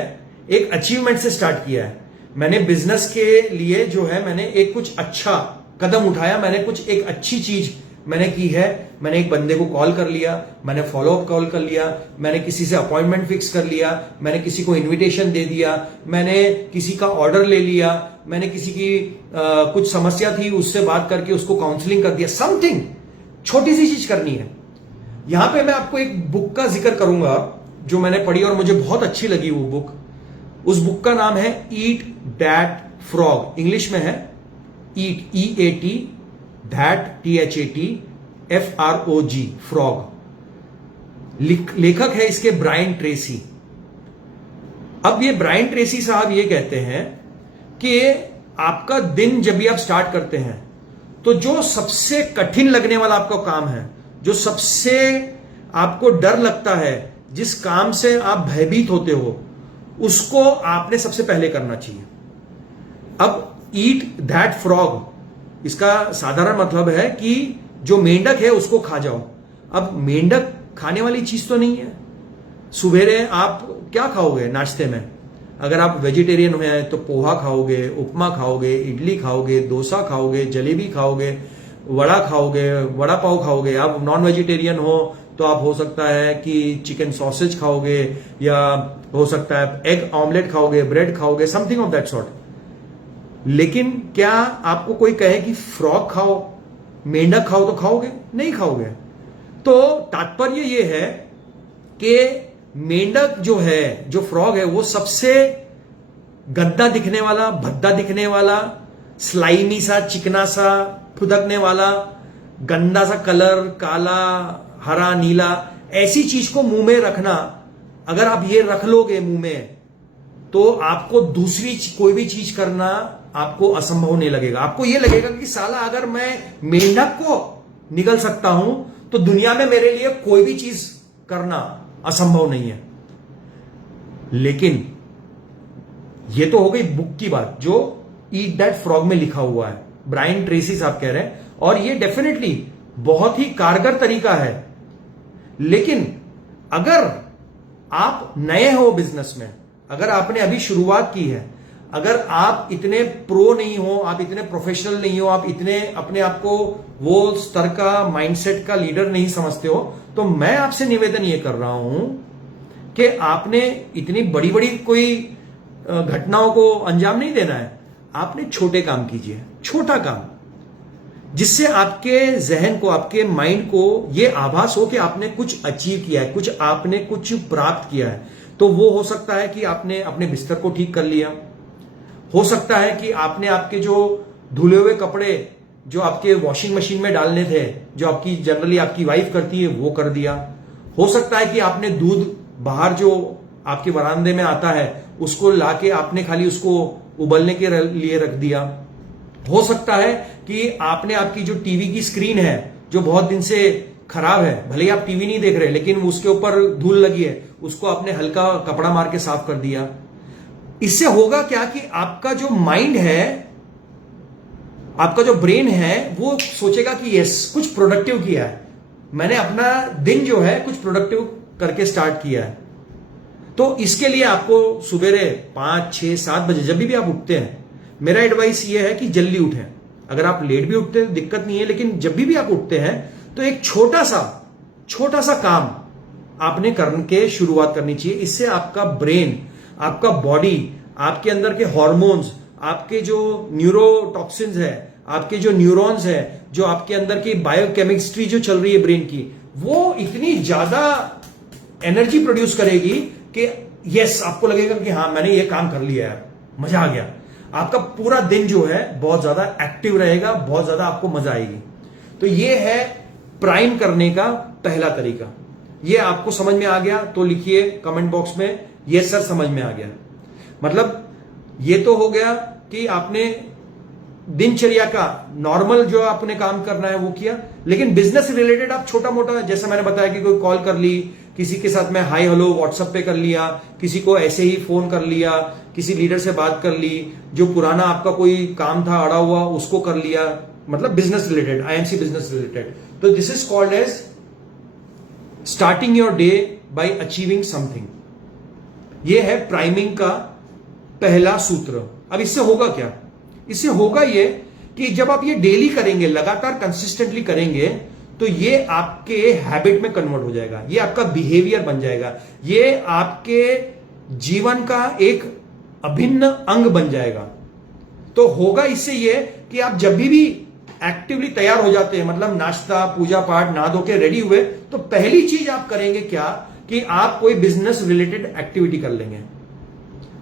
एक अचीवमेंट से स्टार्ट किया है, मैंने बिजनेस के लिए जो है मैंने एक कुछ अच्छा कदम उठाया, मैंने कुछ एक अच्छी चीज मैंने की है, मैंने एक बंदे को कॉल कर लिया, मैंने फॉलोअप कॉल कर लिया, मैंने किसी से अपॉइंटमेंट फिक्स कर लिया, मैंने किसी को इनविटेशन दे दिया, मैंने किसी का ऑर्डर ले लिया, मैंने किसी की कुछ समस्या थी उससे बात करके उसको काउंसलिंग कर दिया। समथिंग छोटी सी चीज करनी है। यहां पे मैं आपको एक बुक का जिक्र करूंगा जो मैंने पढ़ी और मुझे बहुत अच्छी लगी वो बुक। उस बुक का नाम है ईट दैट फ्रॉग, इंग्लिश में है ईट, EAT, that THAT FROG, frog. लेखक है इसके ब्रायन ट्रेसी। अब ये ब्रायन ट्रेसी साहब ये कहते हैं कि आपका दिन जब भी आप स्टार्ट करते हैं, तो जो सबसे कठिन लगने वाला आपका काम है, जो सबसे आपको डर लगता है, जिस काम से आप भयभीत होते हो, उसको आपने सबसे पहले करना चाहिए। अब ईट दैट फ्रॉग, इसका साधारण मतलब है कि जो मेंढक है उसको खा जाओ। अब मेंढक खाने वाली चीज तो नहीं है। सुबेरे आप क्या खाओगे नाश्ते में? अगर आप वेजिटेरियन हैं तो पोहा खाओगे, उपमा खाओगे, इडली खाओगे, डोसा खाओगे, जलेबी खाओगे, वड़ा खाओगे, वड़ा पाव खाओगे। आप नॉन वेजिटेरियन हो तो आप हो सकता है कि चिकन सॉसेज खाओगे, या हो सकता है एग ऑमलेट खाओगे, ब्रेड खाओगे, समथिंग ऑफ दैट सॉर्ट। लेकिन क्या आपको कोई कहे कि फ्रॉग खाओ, मेंढक खाओ, तो खाओगे? नहीं खाओगे। तो तात्पर्य यह है कि मेंढक जो है, जो फ्रॉग है, वो सबसे गंदा दिखने वाला, भद्दा दिखने वाला, स्लाइमी सा, चिकना सा, फुदकने वाला, गंदा सा कलर, काला, हरा, नीला, ऐसी चीज को मुंह में रखना, अगर आप ये रख लोगे मुंह में, तो आपको दूसरी कोई भी चीज करना आपको असंभव नहीं लगेगा। आपको यह लगेगा कि साला अगर मैं मेंढक को निगल सकता हूं तो दुनिया में मेरे लिए कोई भी चीज करना असंभव नहीं है। लेकिन यह तो हो गई बुक की बात जो ईट दैट फ्रॉग में लिखा हुआ है, ब्रायन ट्रेसी साहब कह रहे हैं, और यह डेफिनेटली बहुत ही कारगर तरीका है। लेकिन अगर आप नए हो बिजनेस में, अगर आपने अभी शुरुआत की है, अगर आप इतने प्रो नहीं हो, आप इतने प्रोफेशनल नहीं हो, आप इतने अपने आप को वो स्तर का, माइंडसेट का लीडर नहीं समझते हो, तो मैं आपसे निवेदन ये कर रहा हूं कि आपने इतनी बड़ी बड़ी कोई घटनाओं को अंजाम नहीं देना है। आपने छोटे काम कीजिए, छोटा काम, जिससे आपके जहन को, आपके माइंड को ये आभास हो कि आपने कुछ अचीव किया है, आपने कुछ प्राप्त किया है। तो वो हो सकता है कि आपने अपने बिस्तर को ठीक कर लिया, हो सकता है कि आपने आपके जो धुले हुए कपड़े जो आपके वॉशिंग मशीन में डालने थे, जो आपकी जनरली आपकी वाइफ करती है, वो कर दिया। हो सकता है कि आपने दूध बाहर जो आपके बरामदे में आता है उसको लाके आपने खाली उसको उबलने के लिए रख दिया। हो सकता है कि आपने आपकी जो टीवी की स्क्रीन है जो बहुत दिन से खराब है, भले ही आप टीवी नहीं देख रहे लेकिन उसके ऊपर धूल लगी है, उसको आपने हल्का कपड़ा मार के साफ कर दिया। इससे होगा क्या कि आपका जो माइंड है, आपका जो ब्रेन है, वो सोचेगा कि यस कुछ प्रोडक्टिव किया है, मैंने अपना दिन जो है कुछ प्रोडक्टिव करके स्टार्ट किया है। तो इसके लिए आपको सुबेरे 5, 6, 7 बजे जब भी आप उठते हैं, मेरा एडवाइस ये है कि जल्दी उठें। अगर आप लेट भी उठते हैं दिक्कत नहीं है, लेकिन जब भी आप उठते हैं तो एक छोटा सा काम आपने करके शुरुआत करनी चाहिए। इससे आपका ब्रेन, आपका बॉडी, आपके अंदर के हॉर्मोन्स, आपके जो न्यूरोटॉक्सिन्स है, आपके जो न्यूरॉन्स है, जो आपके अंदर की बायोकेमिस्ट्री जो चल रही है ब्रेन की, वो इतनी ज्यादा एनर्जी प्रोड्यूस करेगी कि यस आपको लगेगा कि हाँ मैंने ये काम कर लिया है, मजा आ गया। आपका पूरा दिन जो है बहुत ज्यादा एक्टिव रहेगा, बहुत ज्यादा आपको मजा आएगी। तो ये है प्राइम करने का पहला तरीका। ये आपको समझ में आ गया तो लिखिए कमेंट बॉक्स में यस सर समझ में आ गया। मतलब ये तो हो गया कि आपने दिनचर्या का नॉर्मल जो आपने काम करना है वो किया, लेकिन बिजनेस रिलेटेड आप छोटा मोटा, जैसे मैंने बताया कि कोई कॉल कर ली, किसी के साथ में हाई हेलो व्हाट्सएप पे कर लिया, किसी को ऐसे ही फोन कर लिया, किसी लीडर से बात कर ली, जो पुराना आपका कोई काम था अड़ा हुआ उसको कर लिया, मतलब business related, IMC business related. तो this is called as starting your day by achieving something. ये है प्राइमिंग का पहला सूत्र। अब इससे होगा क्या? इससे होगा ये कि जब आप ये डेली करेंगे, लगातार कंसिस्टेंटली करेंगे, तो ये आपके हैबिट में कन्वर्ट हो जाएगा, ये आपका बिहेवियर बन जाएगा, ये आपके जीवन का एक अभिन्न अंग बन जाएगा। तो होगा इससे ये कि आप जब भी एक्टिवली तैयार हो जाते हैं, मतलब नाश्ता, पूजा पाठ, नहा धो के रेडी हुए, तो पहली चीज आप करेंगे क्या कि आप कोई बिजनेस रिलेटेड एक्टिविटी कर लेंगे।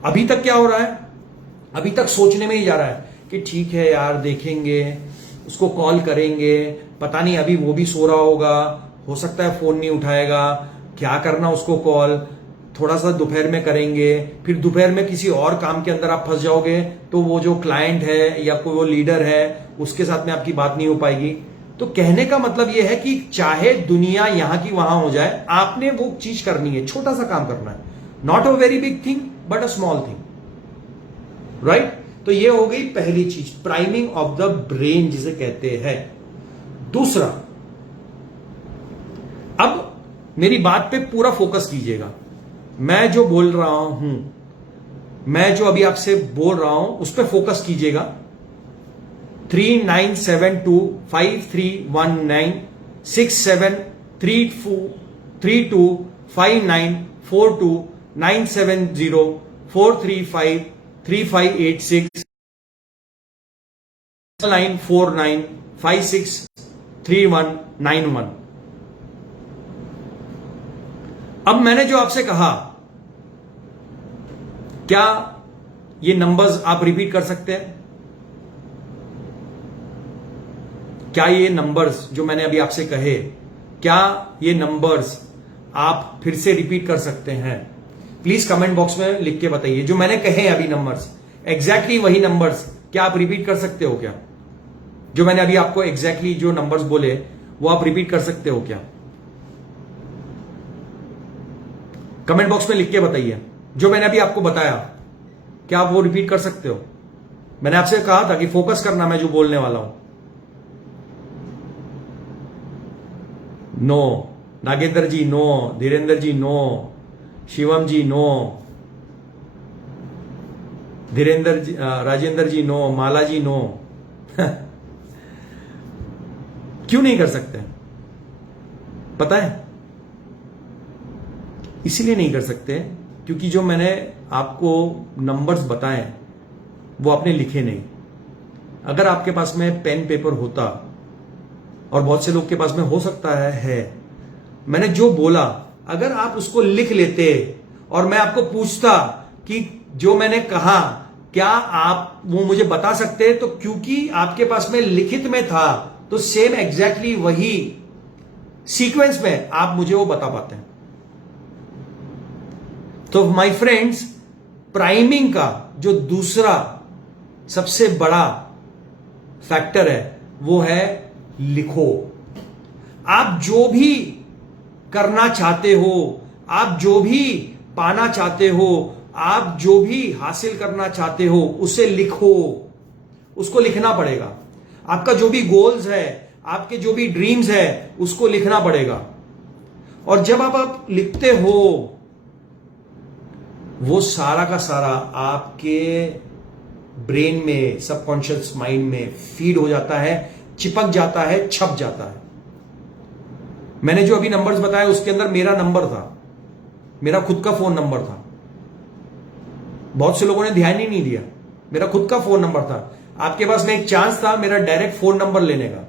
अभी तक क्या हो रहा है? अभी तक सोचने में ही जा रहा है कि ठीक है यार देखेंगे, उसको कॉल करेंगे, पता नहीं अभी वो भी सो रहा होगा, हो सकता है फोन नहीं उठाएगा, क्या करना उसको कॉल, थोड़ा सा दोपहर में करेंगे, फिर दोपहर में किसी और काम के अंदर आप फंस जाओगे, तो वो जो क्लाइंट है या कोई वो लीडर है उसके साथ में आपकी बात नहीं हो पाएगी। तो कहने का मतलब ये है कि चाहे दुनिया यहां की वहां हो जाए, आपने वो चीज करनी है, छोटा सा काम करना है, not a very big thing but a small thing, right? तो ये हो गई पहली चीज, प्राइमिंग ऑफ द ब्रेन जिसे कहते हैं। दूसरा, अब मेरी बात पे पूरा फोकस कीजिएगा। मैं जो बोल रहा हूं, मैं जो अभी आपसे बोल रहा हूं उस पर फोकस कीजिएगा। 39725315324970435358635869495631 अब मैंने जो आपसे कहा, क्या ये नंबर्स आप रिपीट कर सकते हैं? क्या ये नंबर्स जो मैंने अभी आपसे कहे, क्या ये नंबर्स आप फिर से रिपीट कर सकते हैं? प्लीज कमेंट बॉक्स में लिख के बताइए। जो मैंने कहे अभी नंबर्स, एग्जैक्टली वही नंबर्स क्या आप रिपीट कर सकते हो? क्या जो मैंने अभी आपको एग्जैक्टली जो नंबर्स बोले वो आप रिपीट कर सकते हो क्या? कमेंट बॉक्स में लिख के बताइए। जो मैंने अभी आपको बताया क्या आप वो रिपीट कर सकते हो? मैंने आपसे कहा था कि फोकस करना मैं जो बोलने वाला हूं। नो। नागेंद्र जी नो, धीरेन्द्र जी नो, शिवम जी नो, धीरेन्द्र जी, राजेंद्र जी नो, माला जी नो। क्यों नहीं कर सकते? पता है इसीलिए नहीं कर सकते क्योंकि जो मैंने आपको नंबर्स बताए वो आपने लिखे नहीं। अगर आपके पास में पेन पेपर होता, और बहुत से लोग के पास में हो सकता है, मैंने जो बोला अगर आप उसको लिख लेते और मैं आपको पूछता कि जो मैंने कहा क्या आप वो मुझे बता सकते हैं? तो क्योंकि आपके पास में लिखित में था, तो सेम एग्जैक्टली वही सीक्वेंस में आप मुझे वो बता पाते हैं। तो माय फ्रेंड्स, प्राइमिंग का जो दूसरा सबसे बड़ा फैक्टर है वो है लिखो। आप जो भी करना चाहते हो, आप जो भी पाना चाहते हो, आप जो भी हासिल करना चाहते हो, उसे लिखो। उसको लिखना पड़ेगा। आपका जो भी गोल्स है, आपके जो भी ड्रीम्स है, उसको लिखना पड़ेगा। और जब आप लिखते हो, वो सारा का सारा आपके ब्रेन में, सबकॉन्शियस माइंड में फीड हो जाता है, चिपक जाता है, छप जाता है। मैंने जो अभी नंबर्स बताए उसके अंदर मेरा नंबर था, मेरा खुद का फोन नंबर था। बहुत से लोगों ने ध्यान ही नहीं दिया, मेरा खुद का फोन नंबर था। आपके पास में एक चांस था मेरा डायरेक्ट फोन नंबर लेने का,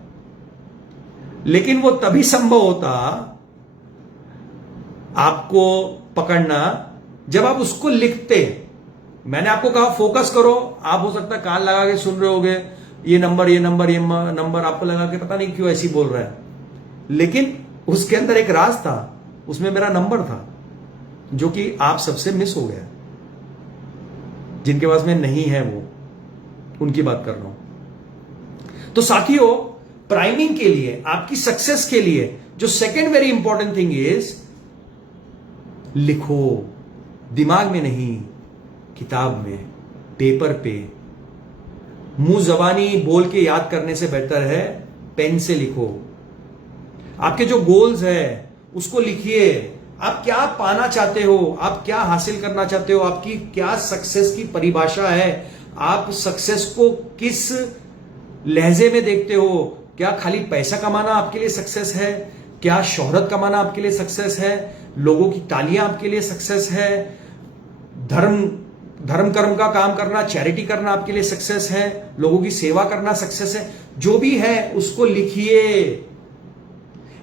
लेकिन वो तभी संभव होता आपको पकड़ना जब आप उसको लिखते। मैंने आपको कहा फोकस करो, आप हो सकता है कान लगा के सुन रहे होगे, ये नंबर ये नंबर ये नंबर, आपको लगा के पता नहीं क्यों ऐसी बोल रहा है, लेकिन उसके अंदर एक राज था, उसमें मेरा नंबर था, जो कि आप सबसे मिस हो गया। जिनके पास में नहीं है वो, उनकी बात कर रहा हूं। तो साथियों, प्राइमिंग के लिए, आपकी सक्सेस के लिए जो second very important thing is, लिखो। दिमाग में नहीं, किताब में, पेपर पे। मुंह जबानी बोल के याद करने से बेहतर है पेन से लिखो। आपके जो गोल्स है उसको लिखिए। आप क्या पाना चाहते हो, आप क्या हासिल करना चाहते हो, आपकी क्या सक्सेस की परिभाषा है, आप सक्सेस को किस लहजे में देखते हो। क्या खाली पैसा कमाना आपके लिए सक्सेस है? क्या शोहरत कमाना आपके लिए सक्सेस है? लोगों की तालियां आपके लिए सक्सेस है? धर्म कर्म का काम करना, चैरिटी करना आपके लिए सक्सेस है? लोगों की सेवा करना सक्सेस है? जो भी है उसको लिखिए।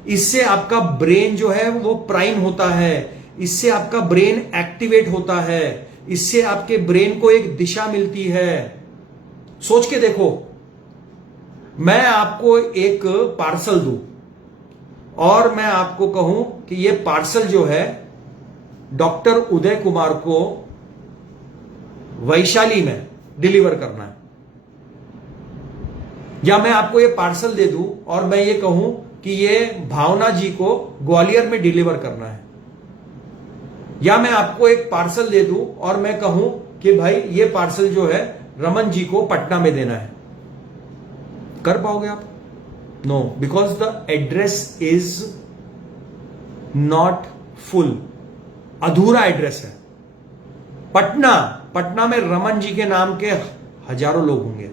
इससे आपका ब्रेन जो है वो प्राइम होता है, इससे आपका ब्रेन एक्टिवेट होता है, इससे आपके ब्रेन को एक दिशा मिलती है। सोच के देखो, मैं आपको एक पार्सल दूं और मैं आपको कहूं कि ये पार्सल जो है डॉक्टर उदय कुमार को वैशाली में डिलीवर करना है, या मैं आपको ये पार्सल दे दूं और मैं ये कहूं कि ये भावना जी को ग्वालियर में डिलीवर करना है, या मैं आपको एक पार्सल दे दूं और मैं कहूं कि भाई ये पार्सल जो है रमन जी को पटना में देना है। कर पाओगे आप? No, because the address is not full, अधूरा एड्रेस है। पटना में रमन जी के नाम के हजारों लोग होंगे,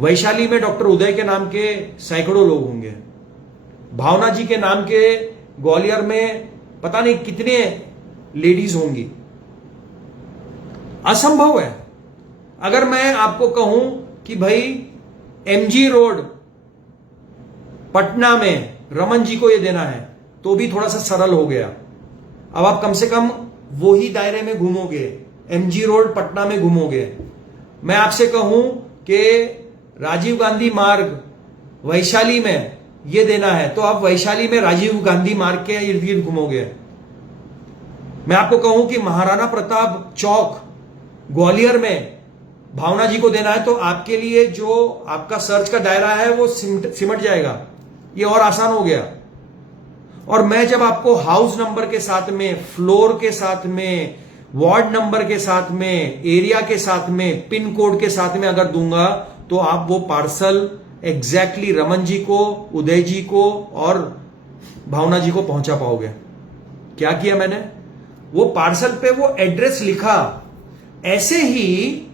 वैशाली में डॉक्टर उदय के नाम के सैकड़ों लोग होंगे, भावना जी के नाम के ग्वालियर में पता नहीं कितने लेडीज होंगी। असंभव है। अगर मैं आपको कहूं कि भाई एमजी रोड पटना में रमन जी को ये देना है, तो भी थोड़ा सा सरल हो गया। अब आप कम से कम वो ही दायरे में घूमोगे, एमजी रोड पटना में घूमोगे। मैं आपसे कहूं कि राजीव गांधी मार्ग वैशाली में ये देना है, तो आप वैशाली में राजीव गांधी मार्ग के इर्द गिर्द घूमोगे। मैं आपको कहूं कि महाराणा प्रताप चौक ग्वालियर में भावना जी को देना है, तो आपके लिए जो आपका सर्च का दायरा है वो सिमट जाएगा, ये और आसान हो गया। और मैं जब आपको हाउस नंबर के साथ में, फ्लोर के साथ में, वार्ड नंबर के साथ में, एरिया के साथ में, पिन कोड के साथ में अगर दूंगा, तो आप वो पार्सल एग्जैक्टली रमन जी को, उदय जी को और भावना जी को पहुंचा पाओगे। क्या किया मैंने? वो पार्सल पे वो एड्रेस लिखा। ऐसे ही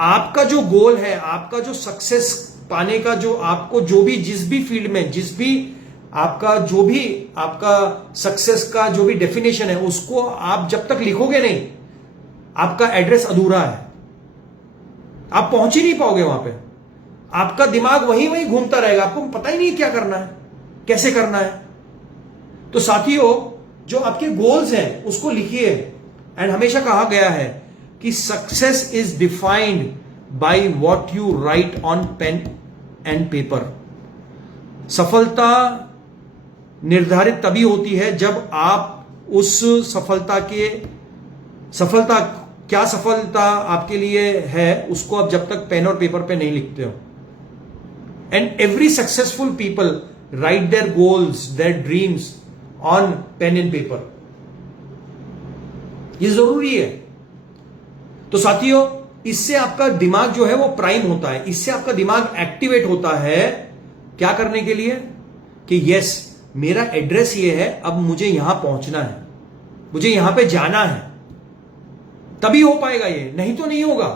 आपका जो गोल है, आपका जो सक्सेस पाने का, जो आपको जो भी जिस भी फील्ड में, जिस भी आपका जो भी आपका सक्सेस का जो भी डेफिनेशन है, उसको आप जब तक लिखोगे नहीं, आपका एड्रेस अधूरा है। आप पहुंच ही नहीं पाओगे वहां पे। आपका दिमाग वहीं वहीं घूमता रहेगा, आपको पता ही नहीं क्या करना है, कैसे करना है। तो साथियों, जो आपके गोल्स हैं उसको लिखिए। एंड हमेशा कहा गया है कि success is defined by what you write on pen and paper. सफलता निर्धारित तभी होती है जब आप उस सफलता क्या सफलता आपके लिए है उसको आप जब तक पेन और पेपर पे नहीं लिखते हो। And every successful people write their goals, their dreams on pen and paper. ये जरूरी है। तो साथियों, इससे आपका दिमाग जो है वो प्राइम होता है, इससे आपका दिमाग एक्टिवेट होता है क्या करने के लिए कि यस, मेरा एड्रेस ये है, अब मुझे यहां पहुंचना है, मुझे यहां पे जाना है, तभी हो पाएगा ये, नहीं तो नहीं होगा।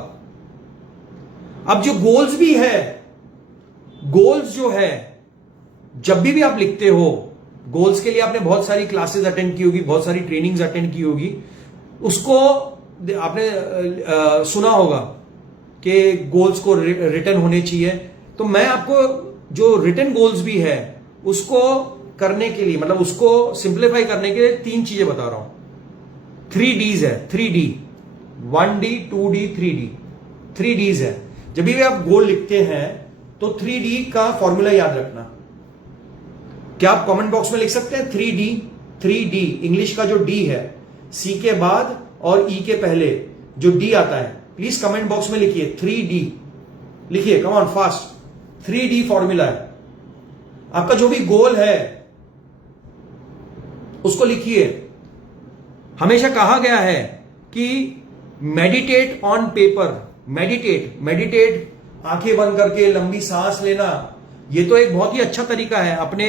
अब जो गोल्स भी है, गोल्स जो है जब भी आप लिखते हो, गोल्स के लिए आपने बहुत सारी क्लासेस अटेंड की होगी, बहुत सारी ट्रेनिंग्स अटेंड की होगी, उसको आपने सुना होगा कि गोल्स को रिटन होने चाहिए। तो मैं आपको जो रिटन गोल्स भी है उसको करने के लिए, मतलब उसको सिंप्लीफाई करने के लिए 3 चीजें बता रहा हूं। 3Ds है, 3D, 1D, 2D, 3D, 3Ds है। जब भी आप गोल लिखते हैं तो 3D का फॉर्मूला याद रखना। क्या आप कमेंट बॉक्स में लिख सकते हैं 3D? 3D इंग्लिश का जो D है, C के बाद और E के पहले जो D आता है, प्लीज कमेंट बॉक्स में लिखिए 3D, लिखिए, come on fast. 3D formula है। आपका जो भी गोल है उसको लिखिए। हमेशा कहा गया है कि मेडिटेट ऑन पेपर। मेडिटेट आंखें बंद करके लंबी सांस लेना, ये तो एक बहुत ही अच्छा तरीका है अपने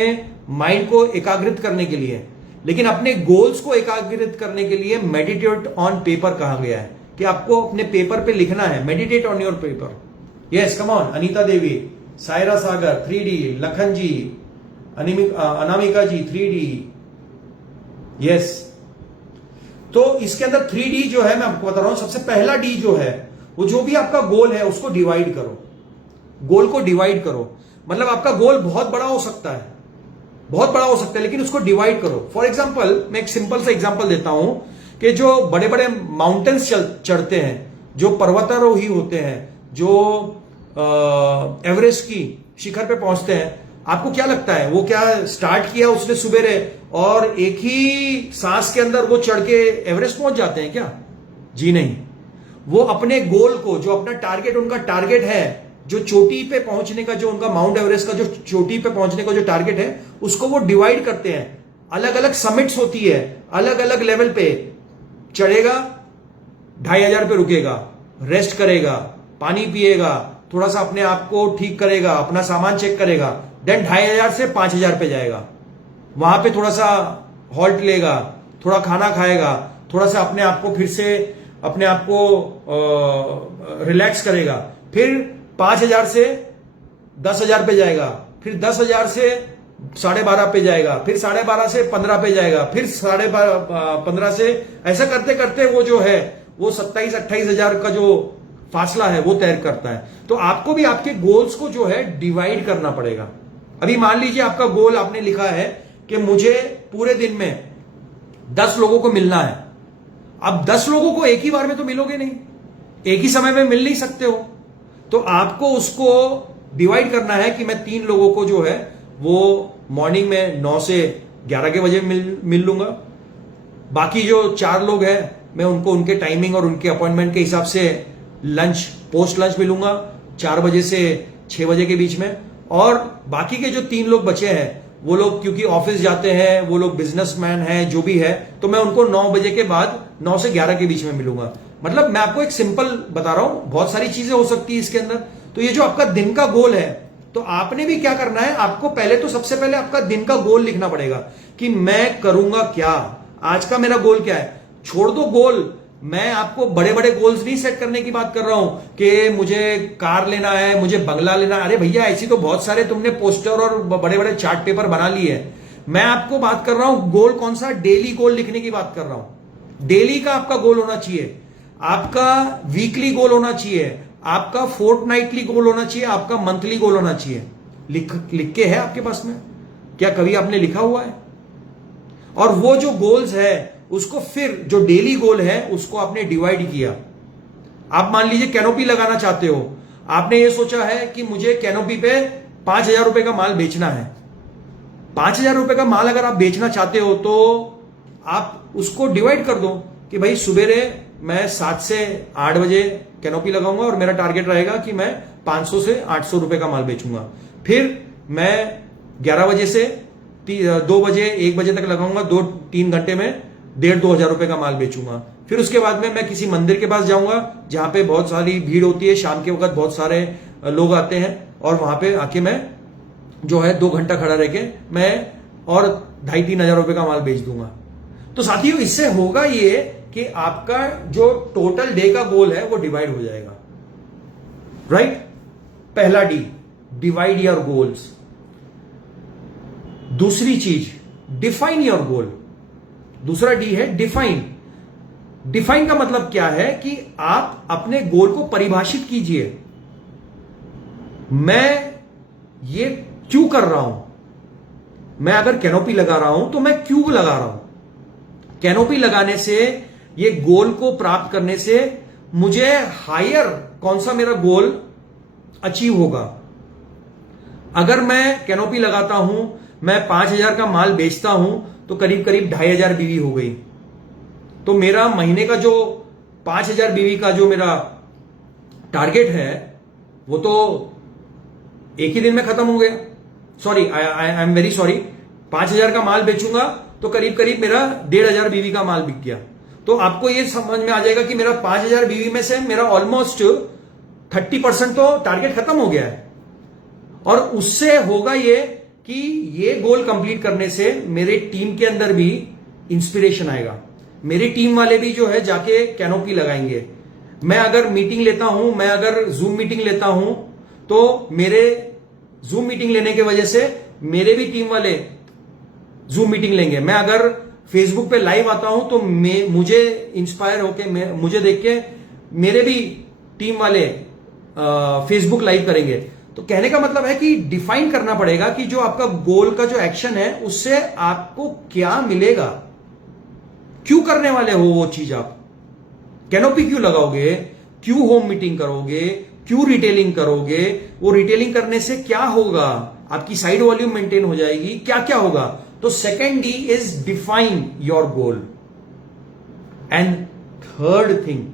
माइंड को एकाग्रित करने के लिए। लेकिन अपने गोल्स को एकाग्रित करने के लिए मेडिटेट ऑन पेपर कहा गया है कि आपको अपने पेपर पे लिखना है। Meditate on your paper. Yes, come on. Anita Devi, Saira Sagar 3D, Lakhan ji, Anamika ji 3D। Yes, तो इसके अंदर 3D जो है मैं आपको बता रहा हूं। सबसे पहला D जो है वो जो भी आपका गोल है उसको डिवाइड करो। गोल को डिवाइड करो, मतलब आपका गोल बहुत बड़ा हो सकता है, बहुत बड़ा हो सकता है, लेकिन उसको डिवाइड करो। फॉर एग्जाम्पल, मैं एक सिंपल सा एग्जाम्पल देता हूं कि जो बड़े बड़े माउंटेन्स चढ़ते हैं, जो पर्वतारोही होते हैं, जो एवरेस्ट की शिखर पे पहुंचते हैं, आपको क्या लगता है वो क्या स्टार्ट किया उसने सुबेरे और एक ही सांस के अंदर वो चढ़ के एवरेस्ट पहुंच जाते हैं क्या? जी नहीं। वो अपने गोल को, जो अपना टारगेट, उनका टारगेट है, जो चोटी पे पहुंचने का, जो उनका माउंट एवरेस्ट का जो चोटी पे पहुंचने का जो टारगेट है, उसको वो डिवाइड करते हैं। अलग अलग समिट्स होती है, अलग अलग लेवल पे चढ़ेगा, 2500 पे रुकेगा, रेस्ट करेगा, पानी पिएगा, थोड़ा सा अपने आप को ठीक करेगा, अपना सामान चेक करेगा, देन 2500 से 5000 पे जाएगा। वहां पे थोड़ा सा हॉल्ट लेगा, थोड़ा खाना खाएगा, थोड़ा सा अपने आप को फिर से अपने आप को रिलैक्स करेगा, फिर 5000 से 10,000 पे जाएगा, फिर 10,000 से 12.5 पे जाएगा, फिर 12.5 से 15 पे जाएगा, फिर 15 से, ऐसा करते करते वो जो है वो 27-28,000 का जो फासला है वो तय करता है। तो आपको भी आपके गोल्स को जो है डिवाइड करना पड़ेगा। अभी मान लीजिए आपका गोल आपने लिखा है कि मुझे पूरे दिन में 10 लोगों को मिलना है। अब 10 लोगों को एक ही बार में तो मिलोगे नहीं, एक ही समय में मिल नहीं सकते हो, तो आपको उसको डिवाइड करना है कि मैं 3 लोगों को जो है वो मॉर्निंग में 9 से 11 के बजे मिल लूंगा। बाकी जो 4 लोग हैं मैं उनको उनके टाइमिंग और उनके अपॉइंटमेंट के हिसाब से लंच, पोस्ट लंच मिलूंगा 4 बजे से 6 बजे के बीच में। और बाकी के जो 3 लोग बचे हैं वो लोग क्योंकि ऑफिस जाते हैं, वो लोग बिजनेसमैन हैं, जो भी है, तो मैं उनको 9 बजे के बाद 9 से 11 के बीच में मिलूंगा। मतलब मैं आपको एक सिंपल बता रहा हूं, बहुत सारी चीजें हो सकती है इसके अंदर। तो ये जो आपका दिन का गोल है, तो आपने भी क्या करना है, आपको पहले तो सबसे पहले आपका दिन का गोल लिखना पड़ेगा कि मैं करूंगा क्या, आज का मेरा गोल क्या है। छोड़ दो गोल, मैं आपको बड़े बड़े गोल्स नहीं सेट करने की बात कर रहा हूं कि मुझे कार लेना है, मुझे बंगला लेना है। अरे भैया, ऐसी तो बहुत सारे तुमने पोस्टर और बड़े बड़े चार्ट पेपर बना लिए हैं। मैं आपको बात कर रहा हूं गोल कौन सा, डेली गोल लिखने की बात कर रहा हूं। डेली का आपका गोल होना चाहिए, आपका वीकली गोल होना चाहिए, आपका फोर्टनाइटली गोल होना चाहिए, आपका मंथली गोल होना चाहिए। लिख के है आपके पास में? क्या कभी आपने लिखा हुआ है? और वो जो गोल्स है उसको फिर जो डेली गोल है उसको आपने डिवाइड किया आप मान लीजिए कैनोपी लगाना चाहते हो, आपने ये सोचा है कि मुझे कैनोपी पे 5,000 रुपए का माल बेचना है। 5,000 रुपए का माल अगर आप बेचना चाहते हो तो आप उसको डिवाइड कर दो कि भाई सुबेरे मैं 7 से 8 बजे कैनोपी लगाऊंगा और मेरा टारगेट रहेगा कि मैं 500 से 800 रुपए का माल बेचूंगा। फिर मैं 11 बजे से 2 बजे 1 बजे तक लगाऊंगा, 2-3 घंटे में 1,500-2 हजार रुपए का माल बेचूंगा। फिर उसके बाद में मैं किसी मंदिर के पास जाऊंगा जहां पे बहुत सारी भीड़ होती है, शाम के वक्त बहुत सारे लोग आते हैं और वहां पे आके मैं जो है 2 घंटा खड़ा रह के मैं और 2,500-3 हजार रुपए का माल बेच दूंगा। तो साथियों इससे होगा ये कि आपका जो टोटल डे का गोल है वो डिवाइड हो जाएगा। राइट? पहला डी, डिवाइड योर गोल्स। दूसरी चीज, डिफाइन योर गोल। दूसरा डी है डिफाइन। डिफाइन का मतलब क्या है कि आप अपने गोल को परिभाषित कीजिए। मैं ये क्यों कर रहा हूं? मैं अगर कैनोपी लगा रहा हूं तो मैं क्यों लगा रहा हूं? कैनोपी लगाने से, ये गोल को प्राप्त करने से मुझे हायर कौन सा मेरा गोल अचीव होगा। अगर मैं कैनोपी लगाता हूं, मैं 5,000 का माल बेचता हूं तो करीब करीब 2,500 बीवी हो गई। तो मेरा महीने का जो 5,000 बीवी का जो मेरा टारगेट है वो तो एक ही दिन में खत्म हो गया। Sorry, I am very sorry, 5,000 का माल बेचूंगा तो करीब करीब मेरा 1,500 बीवी का माल बिक गया। तो आपको ये समझ में आ जाएगा कि मेरा 5,000 बीवी में से मेरा ऑलमोस्ट 30% तो टारगेट खत्म हो गया है। और उससे होगा ये कि ये गोल कंप्लीट करने से मेरे टीम के अंदर भी इंस्पिरेशन आएगा। मेरी टीम वाले भी जो है जाके कैनोपी लगाएंगे। मैं अगर मीटिंग लेता हूं, मैं अगर जूम मीटिंग लेता हूं तो मेरे जूम मीटिंग लेने की वजह से मेरे भी टीम वाले जूम मीटिंग लेंगे। मैं अगर फेसबुक पे लाइव आता हूं तो मुझे इंस्पायर होके, मुझे देख के मेरे भी टीम वाले फेसबुक लाइव करेंगे। तो कहने का मतलब है कि डिफाइन करना पड़ेगा कि जो आपका गोल का जो एक्शन है उससे आपको क्या मिलेगा, क्यों करने वाले हो वो चीज। आप कैनोपी क्यों लगाओगे, क्यों होम मीटिंग करोगे, क्यों रिटेलिंग करोगे, वो रिटेलिंग करने से क्या होगा, आपकी साइड वॉल्यूम मेंटेन हो जाएगी, क्या क्या होगा। तो second D is define your goal. And third thing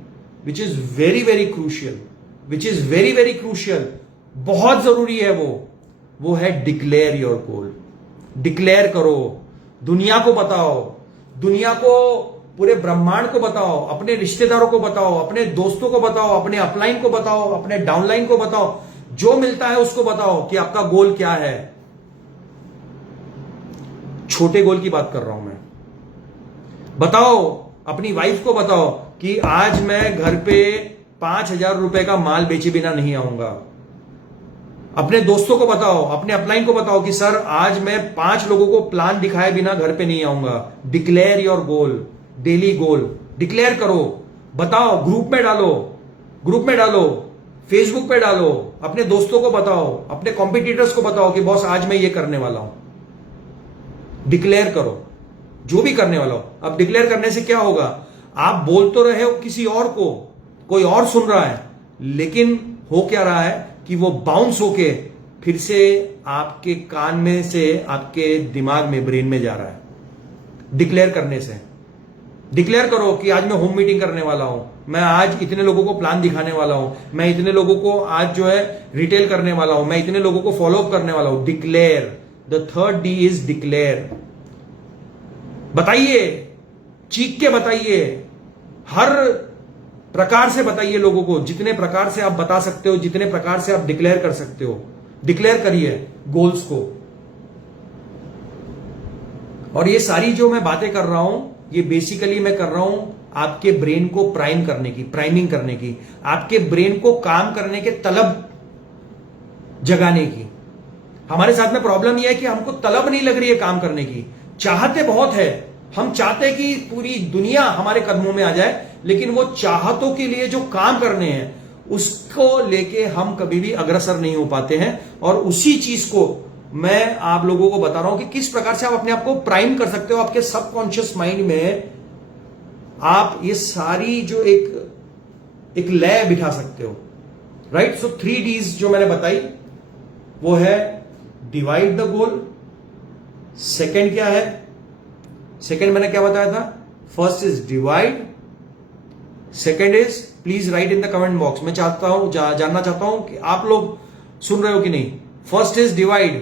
which is very very crucial, which is very very crucial, बहुत जरूरी है वो है डिक्लेयर योर गोल। डिक्लेयर करो, दुनिया को बताओ, दुनिया को, पूरे ब्रह्मांड को बताओ, अपने रिश्तेदारों को बताओ, अपने दोस्तों को बताओ, अपने अपलाइन को बताओ, अपने डाउनलाइन को बताओ, जो मिलता है उसको बताओ कि आपका गोल क्या है। छोटे गोल की बात कर रहा हूं मैं। बताओ, अपनी वाइफ को बताओ कि आज मैं घर पे 5,000 रुपए का माल बेचे बिना नहीं आऊंगा। अपने दोस्तों को बताओ, अपने अपलाइन को बताओ कि सर आज मैं 5 लोगों को प्लान दिखाए बिना घर पे नहीं आऊंगा। Declare your goal, daily goal declare करो, बताओ, ग्रुप में डालो, फेसबुक पे डालो, अपने दोस्तों को बताओ, अपने कॉम्पिटिटर्स को बताओ कि बॉस आज मैं ये करने वाला हूं। डिक्लेयर करो जो भी करने वाला हो। अब डिक्लेयर करने से क्या होगा, आप बोल तो रहे हो किसी और को, कोई और सुन रहा है, लेकिन हो क्या रहा है कि वो बाउंस होके फिर से आपके कान में से आपके दिमाग में, ब्रेन में जा रहा है। डिक्लेयर करने से, डिक्लेयर करो कि आज मैं होम मीटिंग करने वाला हूं, मैं आज इतने लोगों को प्लान दिखाने वाला हूं, मैं इतने लोगों को आज जो है रिटेल करने वाला हूं, मैं इतने लोगों को फॉलो अप करने वाला हूं। Declare, the third D is declare. बताइए, चीख के बताइए, हर प्रकार से बताइए लोगों को, जितने प्रकार से आप बता सकते हो, जितने प्रकार से आप डिक्लेयर कर सकते हो, डिक्लेयर करिए गोल्स को। और ये सारी जो मैं बातें कर रहा हूं, ये बेसिकली मैं कर रहा हूं आपके ब्रेन को प्राइम करने की, प्राइमिंग करने की, आपके ब्रेन को काम करने के तलब जगाने की। हमारे साथ में प्रॉब्लम यह है कि हमको तलब नहीं लग रही है काम करने की, चाहते बहुत है, हम चाहते कि पूरी दुनिया हमारे कदमों में आ जाए, लेकिन वो चाहतों के लिए जो काम करने हैं उसको लेके हम कभी भी अग्रसर नहीं हो पाते हैं। और उसी चीज को मैं आप लोगों को बता रहा हूं कि किस प्रकार से आप अपने आप को प्राइम कर सकते हो। आपके सबकॉन्शियस माइंड में आप ये सारी जो एक एक लय बिठा सकते हो, राइट? सो 3 Ds जो मैंने बताई वो है डिवाइड द गोल। सेकंड क्या है? सेकंड मैंने क्या बताया था? First is divide, second is, please right in the comment box, मैं चाहता हूं जानना चाहता हूं कि आप लोग सुन रहे हो कि नहीं। First is divide,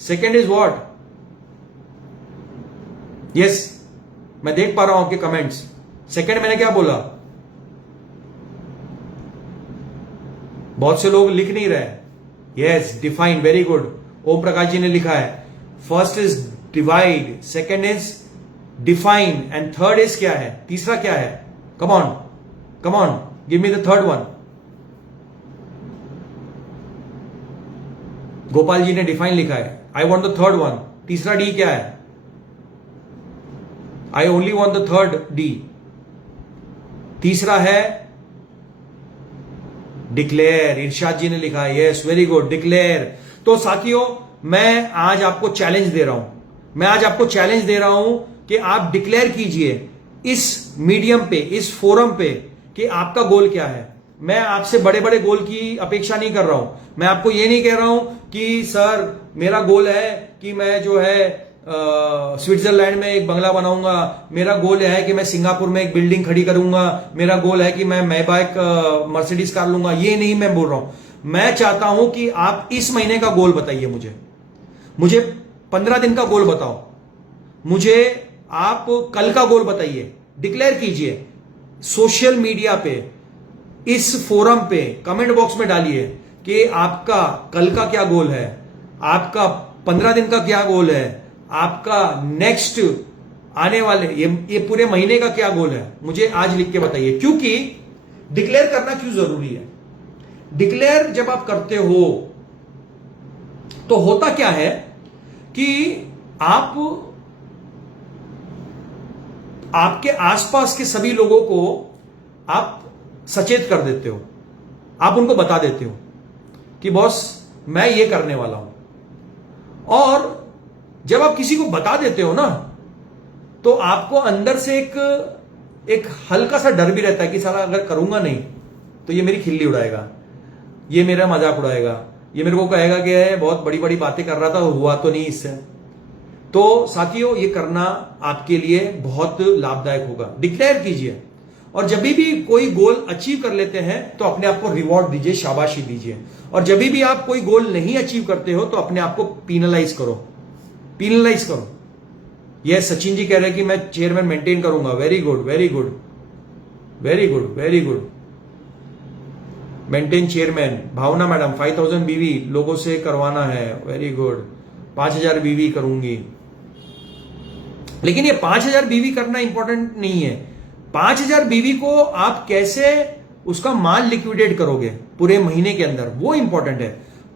second is what? Yes, मैं देख पा रहा हूं आपके कमेंट्स। सेकंड मैंने क्या बोला? बहुत से लोग लिख नहीं रहे। Yes, define, very good, Om Prakash ji ने लिखा है। First is divide, second is define and third is क्या है? तीसरा क्या है? Come on, give me the third one. Gopal ji ने डिफाइन लिखा है, I want the third one. तीसरा डी क्या है? I only want the third D. तीसरा है डिक्लेयर, इरशाद जी ने लिखा है, यस वेरी गुड, डिक्लेयर। तो साथियों, मैं आज आपको चैलेंज दे रहा हूं कि आप डिक्लेयर कीजिए इस मीडियम पे, इस फोरम पे, कि आपका गोल क्या है। मैं आपसे बड़े बड़े गोल की अपेक्षा नहीं कर रहा हूं। मैं आपको ये नहीं कह रहा हूं कि सर मेरा गोल है कि मैं जो है स्विट्जरलैंड में एक बंगला बनाऊंगा, मेरा गोल है कि मैं सिंगापुर में एक बिल्डिंग खड़ी करूंगा, मेरा गोल है कि मैं मैबाइक मर्सिडीज कार लूंगा। ये नहीं मैं बोल रहा हूं। मैं चाहता हूं कि आप इस महीने का गोल बताइए मुझे 15 दिन का गोल बताओ, मुझे आप कल का गोल बताइए, डिक्लेयर कीजिए सोशल मीडिया पे, इस फोरम पे, कमेंट बॉक्स में डालिए कि आपका कल का क्या गोल है, आपका 15 दिन का क्या गोल है, आपका नेक्स्ट आने वाले ये पूरे महीने का क्या गोल है, मुझे आज लिख के बताइए। क्योंकि डिक्लेयर करना क्यों जरूरी है? डिक्लेयर जब आप करते हो तो होता क्या है कि आप आपके आसपास के सभी लोगों को आप सचेत कर देते हो, आप उनको बता देते हो कि बॉस मैं ये करने वाला हूं। और जब आप किसी को बता देते हो ना, तो आपको अंदर से एक हल्का सा डर भी रहता है कि साला अगर करूंगा नहीं तो ये मेरी खिल्ली उड़ाएगा, ये मेरा मजाक उड़ाएगा, ये मेरे को कहेगा कि बहुत बड़ी बड़ी बातें कर रहा था, हुआ तो नहीं इससे। तो साथियों, ये करना आपके लिए बहुत लाभदायक होगा। डिक्लेयर कीजिए, और जब भी कोई गोल अचीव कर लेते हैं तो अपने आप को रिवॉर्ड दीजिए, शाबाशी दीजिए। और जब भी आप कोई गोल नहीं अचीव करते हो तो अपने आप को पीनलाइज करो। यह सचिन जी कह रहे हैं कि मैं चेयरमैन मेंटेन करूंगा। Very good, maintain chairman. Bhavna madam 5000 BV लोगों से करवाना है, वेरी गुड। 5000 बीवी करूंगी। लेकिन ये 5000 बीवी करना इंपॉर्टेंट नहीं है। 5000 बीवी को आप कैसे उसका माल लिक्विडेट करोगे पूरे महीने के अंदर, वो इंपॉर्टेंट है।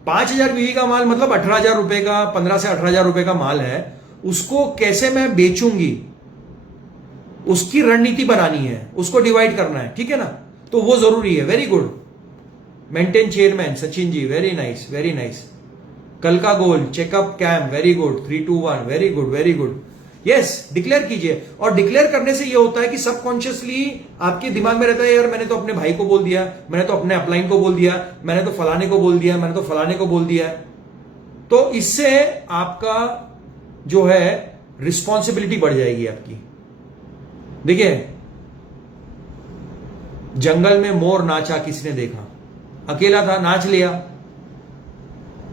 5000 बीवी का माल मतलब 18,000 रुपए का, 15 से 18,000 रुपए का माल है, उसको कैसे मैं बेचूंगी, उसकी रणनीति बनानी है, उसको डिवाइड करना है, ठीक है ना? तो वो जरूरी है। Very good, maintain chairman Sachin ji, very nice. कल का goal checkup camp, very good. 321, very good. Yes, declare कीजिए। और डिक्लेयर करने से ये होता है कि सबकॉन्शियसली आपके दिमाग में रहता है, यार मैंने तो अपने भाई को बोल दिया, मैंने तो अपने अपलाइन को बोल दिया, मैंने तो फलाने को बोल दिया, मैंने तो फलाने को बोल दिया। तो इससे आपका जो है रिस्पॉन्सिबिलिटी बढ़ जाएगी आपकी। देखिए, जंगल में मोर नाचा, किसने देखा? अकेला था, नाच लिया।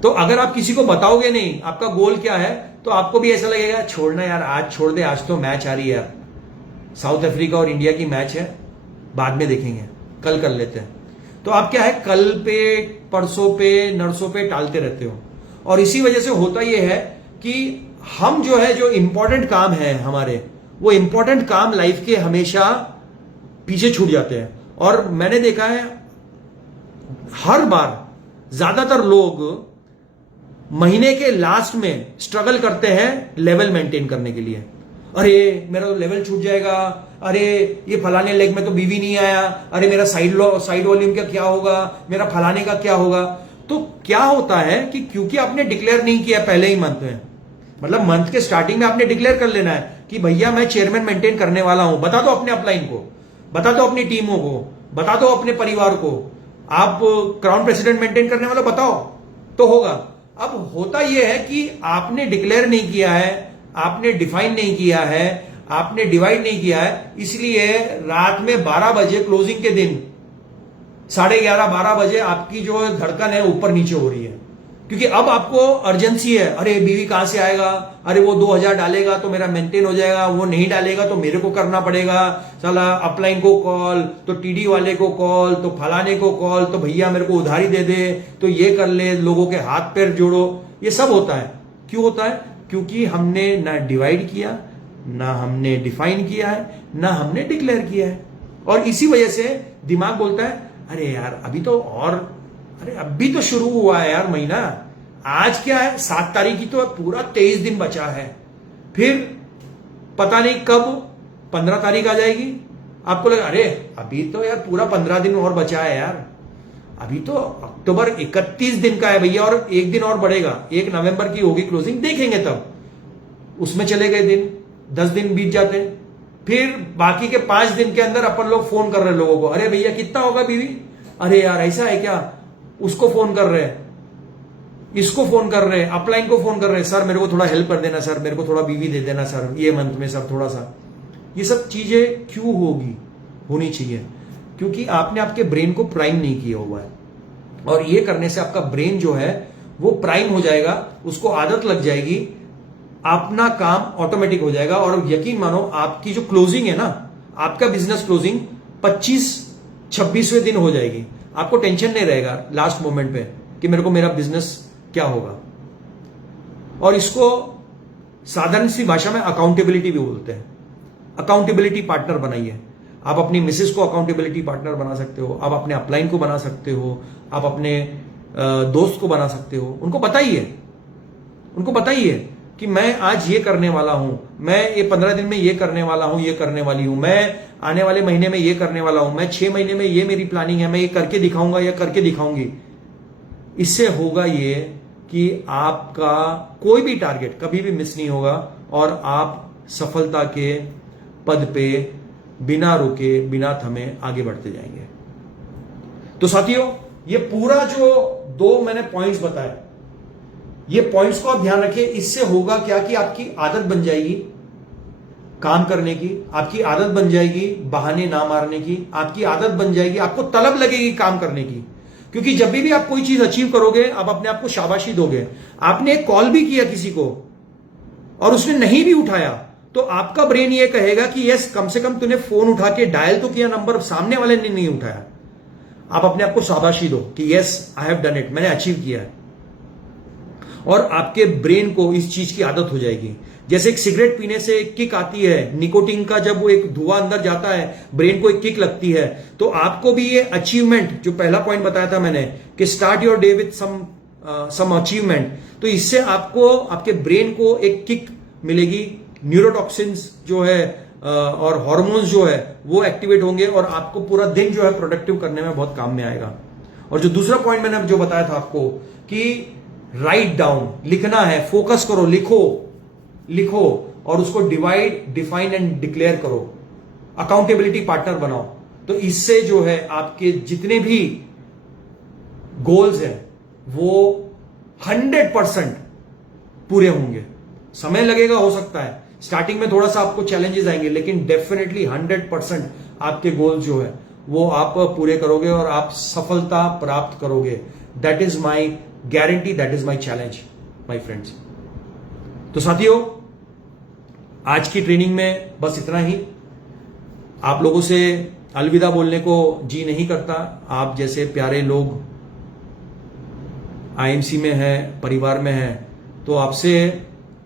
तो अगर आप किसी को बताओगे नहीं आपका गोल क्या है, तो आपको भी ऐसा लगेगा छोड़ना यार, आज छोड़ दे, आज तो मैच आ रही है यार, साउथ अफ्रीका और इंडिया की मैच है, बाद में देखेंगे, कल कर लेते हैं। तो आप क्या है, कल पे, परसों पे, नरसों पे टालते रहते हो। और इसी वजह से होता यह है कि हम जो है, जो इंपॉर्टेंट काम है हमारे, वो इंपॉर्टेंट काम लाइफ के हमेशा पीछे छूट जाते हैं। और मैंने देखा है हर बार ज्यादातर लोग महीने के लास्ट में स्ट्रगल करते हैं लेवल मेंटेन करने के लिए। अरे मेरा तो लेवल छूट जाएगा, अरे ये फलाने लेग में तो बीवी नहीं आया, अरे मेरा साइड वॉल्यूम का क्या होगा, मेरा फलाने का क्या होगा। तो क्या होता है कि क्योंकि आपने डिक्लेयर नहीं किया पहले ही मंथ में, मतलब मंथ के स्टार्टिंग में आपने डिक्लेयर कर लेना है कि भैया मैं चेयरमैन मेंटेन करने वाला हूं। बता दो अपने अपलाइन को, बता दो अपनी टीमों को, बता दो अपने परिवार को, आप क्राउन प्रेसिडेंट मेंटेन करने वाला बताओ तो होगा। अब होता यह है कि आपने डिक्लेयर नहीं किया है, आपने डिफाइन नहीं किया है, आपने डिवाइड नहीं किया है, इसलिए रात में 12 बजे क्लोजिंग के दिन 11:30-12 बजे आपकी जो धड़कन है ऊपर नीचे हो रही है, क्योंकि अब आपको अर्जेंसी है। अरे बीवी कहां से आएगा, अरे वो 2000 डालेगा तो मेरा मेंटेन हो जाएगा, वो नहीं डालेगा तो मेरे को करना पड़ेगा, साला अपलाइन को कॉल, तो टीडी वाले को कॉल, तो फलाने को कॉल, तो भैया मेरे को उधारी दे दे, तो ये कर ले, लोगों के हाथ पैर जोड़ो। ये सब होता है। क्यों होता है? क्योंकि हमने ना डिवाइड किया, ना हमने डिफाइन किया है, ना हमने डिक्लेयर किया है। और इसी वजह से दिमाग बोलता है अरे यार अभी तो, और अरे अभी तो शुरू हुआ है यार महीना, आज क्या है 7 तारीख की, तो पूरा 23 दिन बचा है, फिर पता नहीं कब 15 तारीख आ जाएगी। आपको लगा अरे अभी तो यार पूरा 15 दिन और बचा है यार, अभी तो अक्टूबर 31 दिन का है भैया, और एक दिन और बढ़ेगा, 1 नवंबर की होगी क्लोजिंग, देखेंगे तब। उसमें चले गए दिन, 10 दिन बीत जाते हैं, फिर बाकी के 5 दिन के अंदर अपन लोग फोन कर रहे हैं लोगों को, अरे भैया कितना होगा बीवी, अरे यार ऐसा है क्या, उसको फोन कर रहे हैं, इसको फोन कर रहे हैं, अपलाइन को फोन कर रहे हैं, सर मेरे को थोड़ा हेल्प कर देना सर, मेरे को थोड़ा बीवी दे देना सर ये मंथ में सर थोड़ा सा। ये सब चीजें क्यों होनी चाहिए? क्योंकि आपने आपके ब्रेन को प्राइम नहीं किया हुआ है, और ये करने से आपका ब्रेन जो है वो प्राइम हो जाएगा, उसको आदत लग जाएगी, अपना काम ऑटोमेटिक हो जाएगा। और यकीन मानो आपकी जो क्लोजिंग है ना, आपका बिजनेस क्लोजिंग 25-26वें दिन हो जाएगी, आपको टेंशन नहीं रहेगा लास्ट मोमेंट पे कि मेरे को मेरा बिजनेस क्या होगा। और इसको साधारण सी भाषा में अकाउंटेबिलिटी भी बोलते हैं। अकाउंटेबिलिटी पार्टनर बनाइए। आप अपनी मिसेस को अकाउंटेबिलिटी पार्टनर बना सकते हो, आप अपने अपलाइन को बना सकते हो, आप अपने दोस्त को बना सकते हो। उनको बताइए कि मैं आज ये करने वाला हूं, मैं ये 15 दिन में ये करने वाला हूं, ये करने वाली हूं, मैं आने वाले महीने में ये करने वाला हूं, मैं 6 महीने में ये मेरी प्लानिंग है, मैं ये करके दिखाऊंगा या करके दिखाऊंगी। इससे होगा ये कि आपका कोई भी टारगेट कभी भी मिस नहीं होगा, और आप सफलता के पद पे बिना रुके, बिना थमे आगे बढ़ते जाएंगे। तो साथियों, ये पूरा जो 2 मैंने पॉइंट्स बताए, ये पॉइंट्स को आप ध्यान रखिए। इससे होगा क्या कि आपकी आदत बन जाएगी काम करने की, आपकी आदत बन जाएगी बहाने ना मारने की, आपकी आदत बन जाएगी, आपको तलब लगेगी काम करने की। क्योंकि जब भी आप कोई चीज अचीव करोगे, आप अपने आप को शाबाशी दोगे। आपने एक कॉल भी किया किसी को और उसने नहीं भी उठाया, तो आपका ब्रेन ये कहेगा कि यस, कम से कम तूने फोन उठा के डायल तो किया नंबर, सामने वाले ने नहीं उठाया। आप अपने आप को शाबाशी दो कि yes I have done it, मैंने अचीव किया है। और आपके ब्रेन को इस चीज की आदत हो जाएगी। जैसे एक सिगरेट पीने से एक किक आती है, निकोटीन का जब वो एक धुआं अंदर जाता है, ब्रेन को एक किक लगती है। तो आपको भी ये अचीवमेंट, जो पहला पॉइंट बताया था मैंने कि start your day with some achievement, तो इससे आपको, आपके ब्रेन को एक किक मिलेगी, न्यूरोटॉक्सिन्स जो है और हार्मोन्स जो है वो एक्टिवेट होंगे, और आपको पूरा दिन जो है प्रोडक्टिव करने में बहुत काम में आएगा। और जो दूसरा पॉइंट मैंने जो बताया था आपको कि राइट डाउन, लिखना है, फोकस करो, लिखो और उसको डिवाइड, डिफाइन एंड डिक्लेयर करो, अकाउंटेबिलिटी पार्टनर बनाओ। तो इससे जो है आपके जितने भी गोल्स हैं वो 100% पूरे होंगे। समय लगेगा, हो सकता है स्टार्टिंग में थोड़ा सा आपको चैलेंजेस आएंगे, लेकिन डेफिनेटली 100% आपके गोल्स जो है वो आप पूरे करोगे और आप सफलता प्राप्त करोगे। That is my guarantee, that is my challenge my friends. तो साथियों, आज की ट्रेनिंग में बस इतना ही। आप लोगों से अलविदा बोलने को जी नहीं करता। आप जैसे प्यारे लोग आईएमसी में हैं, परिवार में हैं, तो आपसे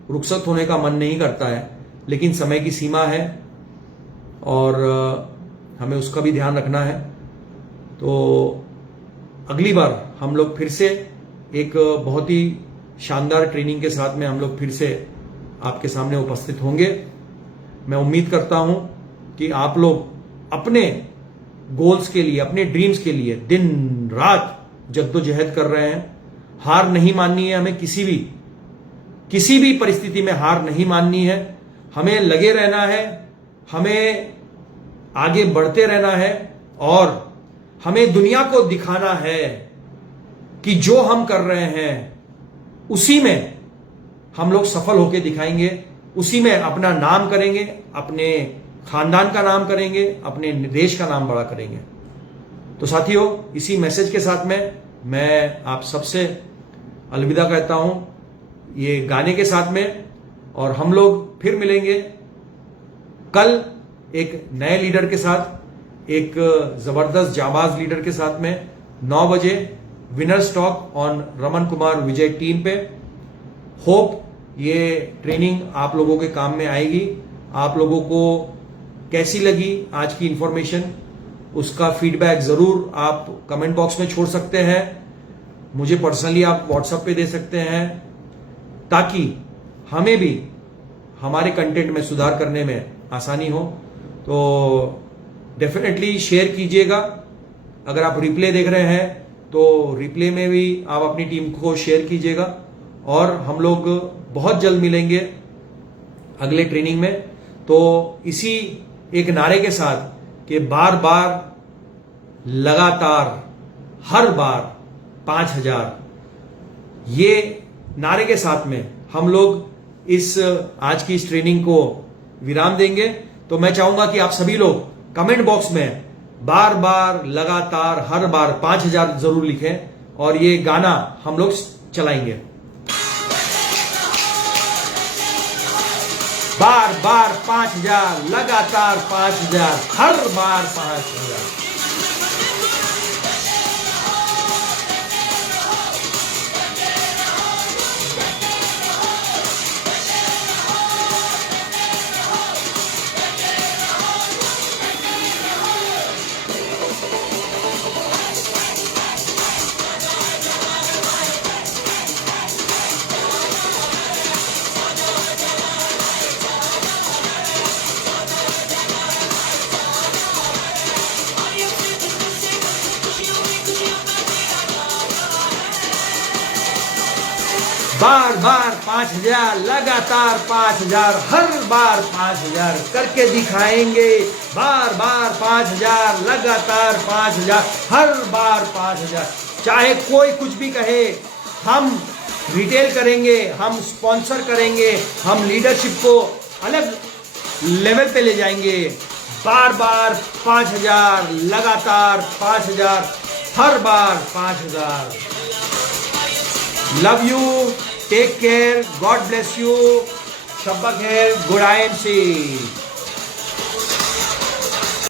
रुखसत होने का मन नहीं करता है, लेकिन समय की सीमा है और हमें उसका भी ध्यान रखना है। तो अगली बार हम लोग फिर से एक बहुत ही शानदार ट्रेनिंग के साथ में हम लोग फिर से आपके सामने उपस्थित होंगे। मैं उम्मीद करता हूं कि आप लोग अपने गोल्स के लिए, अपने ड्रीम्स के लिए दिन रात जद्दोजहद कर रहे हैं। हार नहीं माननी है हमें, किसी भी परिस्थिति में हार नहीं माननी है। हमें लगे रहना है, हमें आगे बढ़ते रहना है और हमें दुनिया को दिखाना है कि जो हम कर रहे हैं उसी में हम लोग सफल होकर दिखाएंगे, उसी में अपना नाम करेंगे, अपने खानदान का नाम करेंगे, अपने देश का नाम बड़ा करेंगे। तो साथियों, इसी मैसेज के साथ में मैं आप सबसे अलविदा कहता हूं, ये गाने के साथ में। और हम लोग फिर मिलेंगे कल एक नए लीडर के साथ, एक जबरदस्त जाबाज लीडर के साथ में 9 बजे winners talk on Raman Kumar Vijay team पे। होप ये ट्रेनिंग आप लोगों के काम में आएगी। आप लोगों को कैसी लगी आज की इंफॉर्मेशन, उसका फीडबैक जरूर आप कमेंट बॉक्स में छोड़ सकते हैं। मुझे पर्सनली आप व्हाट्सएप पे दे सकते हैं, ताकि हमें भी हमारे कंटेंट में सुधार करने में आसानी हो। तो डेफिनेटली शेयर कीजिएगा। अगर आप रिप्ले देख रहे हैं तो रिप्ले में भी आप अपनी टीम को शेयर कीजिएगा। और हम लोग बहुत जल्द मिलेंगे अगले ट्रेनिंग में। तो इसी एक नारे के साथ कि बार बार, लगातार, हर बार 5000, ये नारे के साथ में हम लोग इस आज की इस ट्रेनिंग को विराम देंगे। तो मैं चाहूंगा कि आप सभी लोग कमेंट बॉक्स में बार बार, लगातार, हर बार 5000 जरूर लिखें और ये गाना हम लोग चलाएंगे। बार बार 5000, लगातार 5000, हर बार 5000। बार बार 5000, लगातार 5000, हर बार 5000 करके दिखाएंगे। बार बार 5000, लगातार 5000, हर बार 5000। चाहे कोई कुछ भी कहे, हम रिटेल करेंगे, हम स्पॉन्सर करेंगे, हम लीडरशिप को अलग लेवल पे ले जाएंगे। बार बार 5000, लगातार 5000, हर बार 5000। Love you, take care, God bless you, Shabba Khair, Good IMC।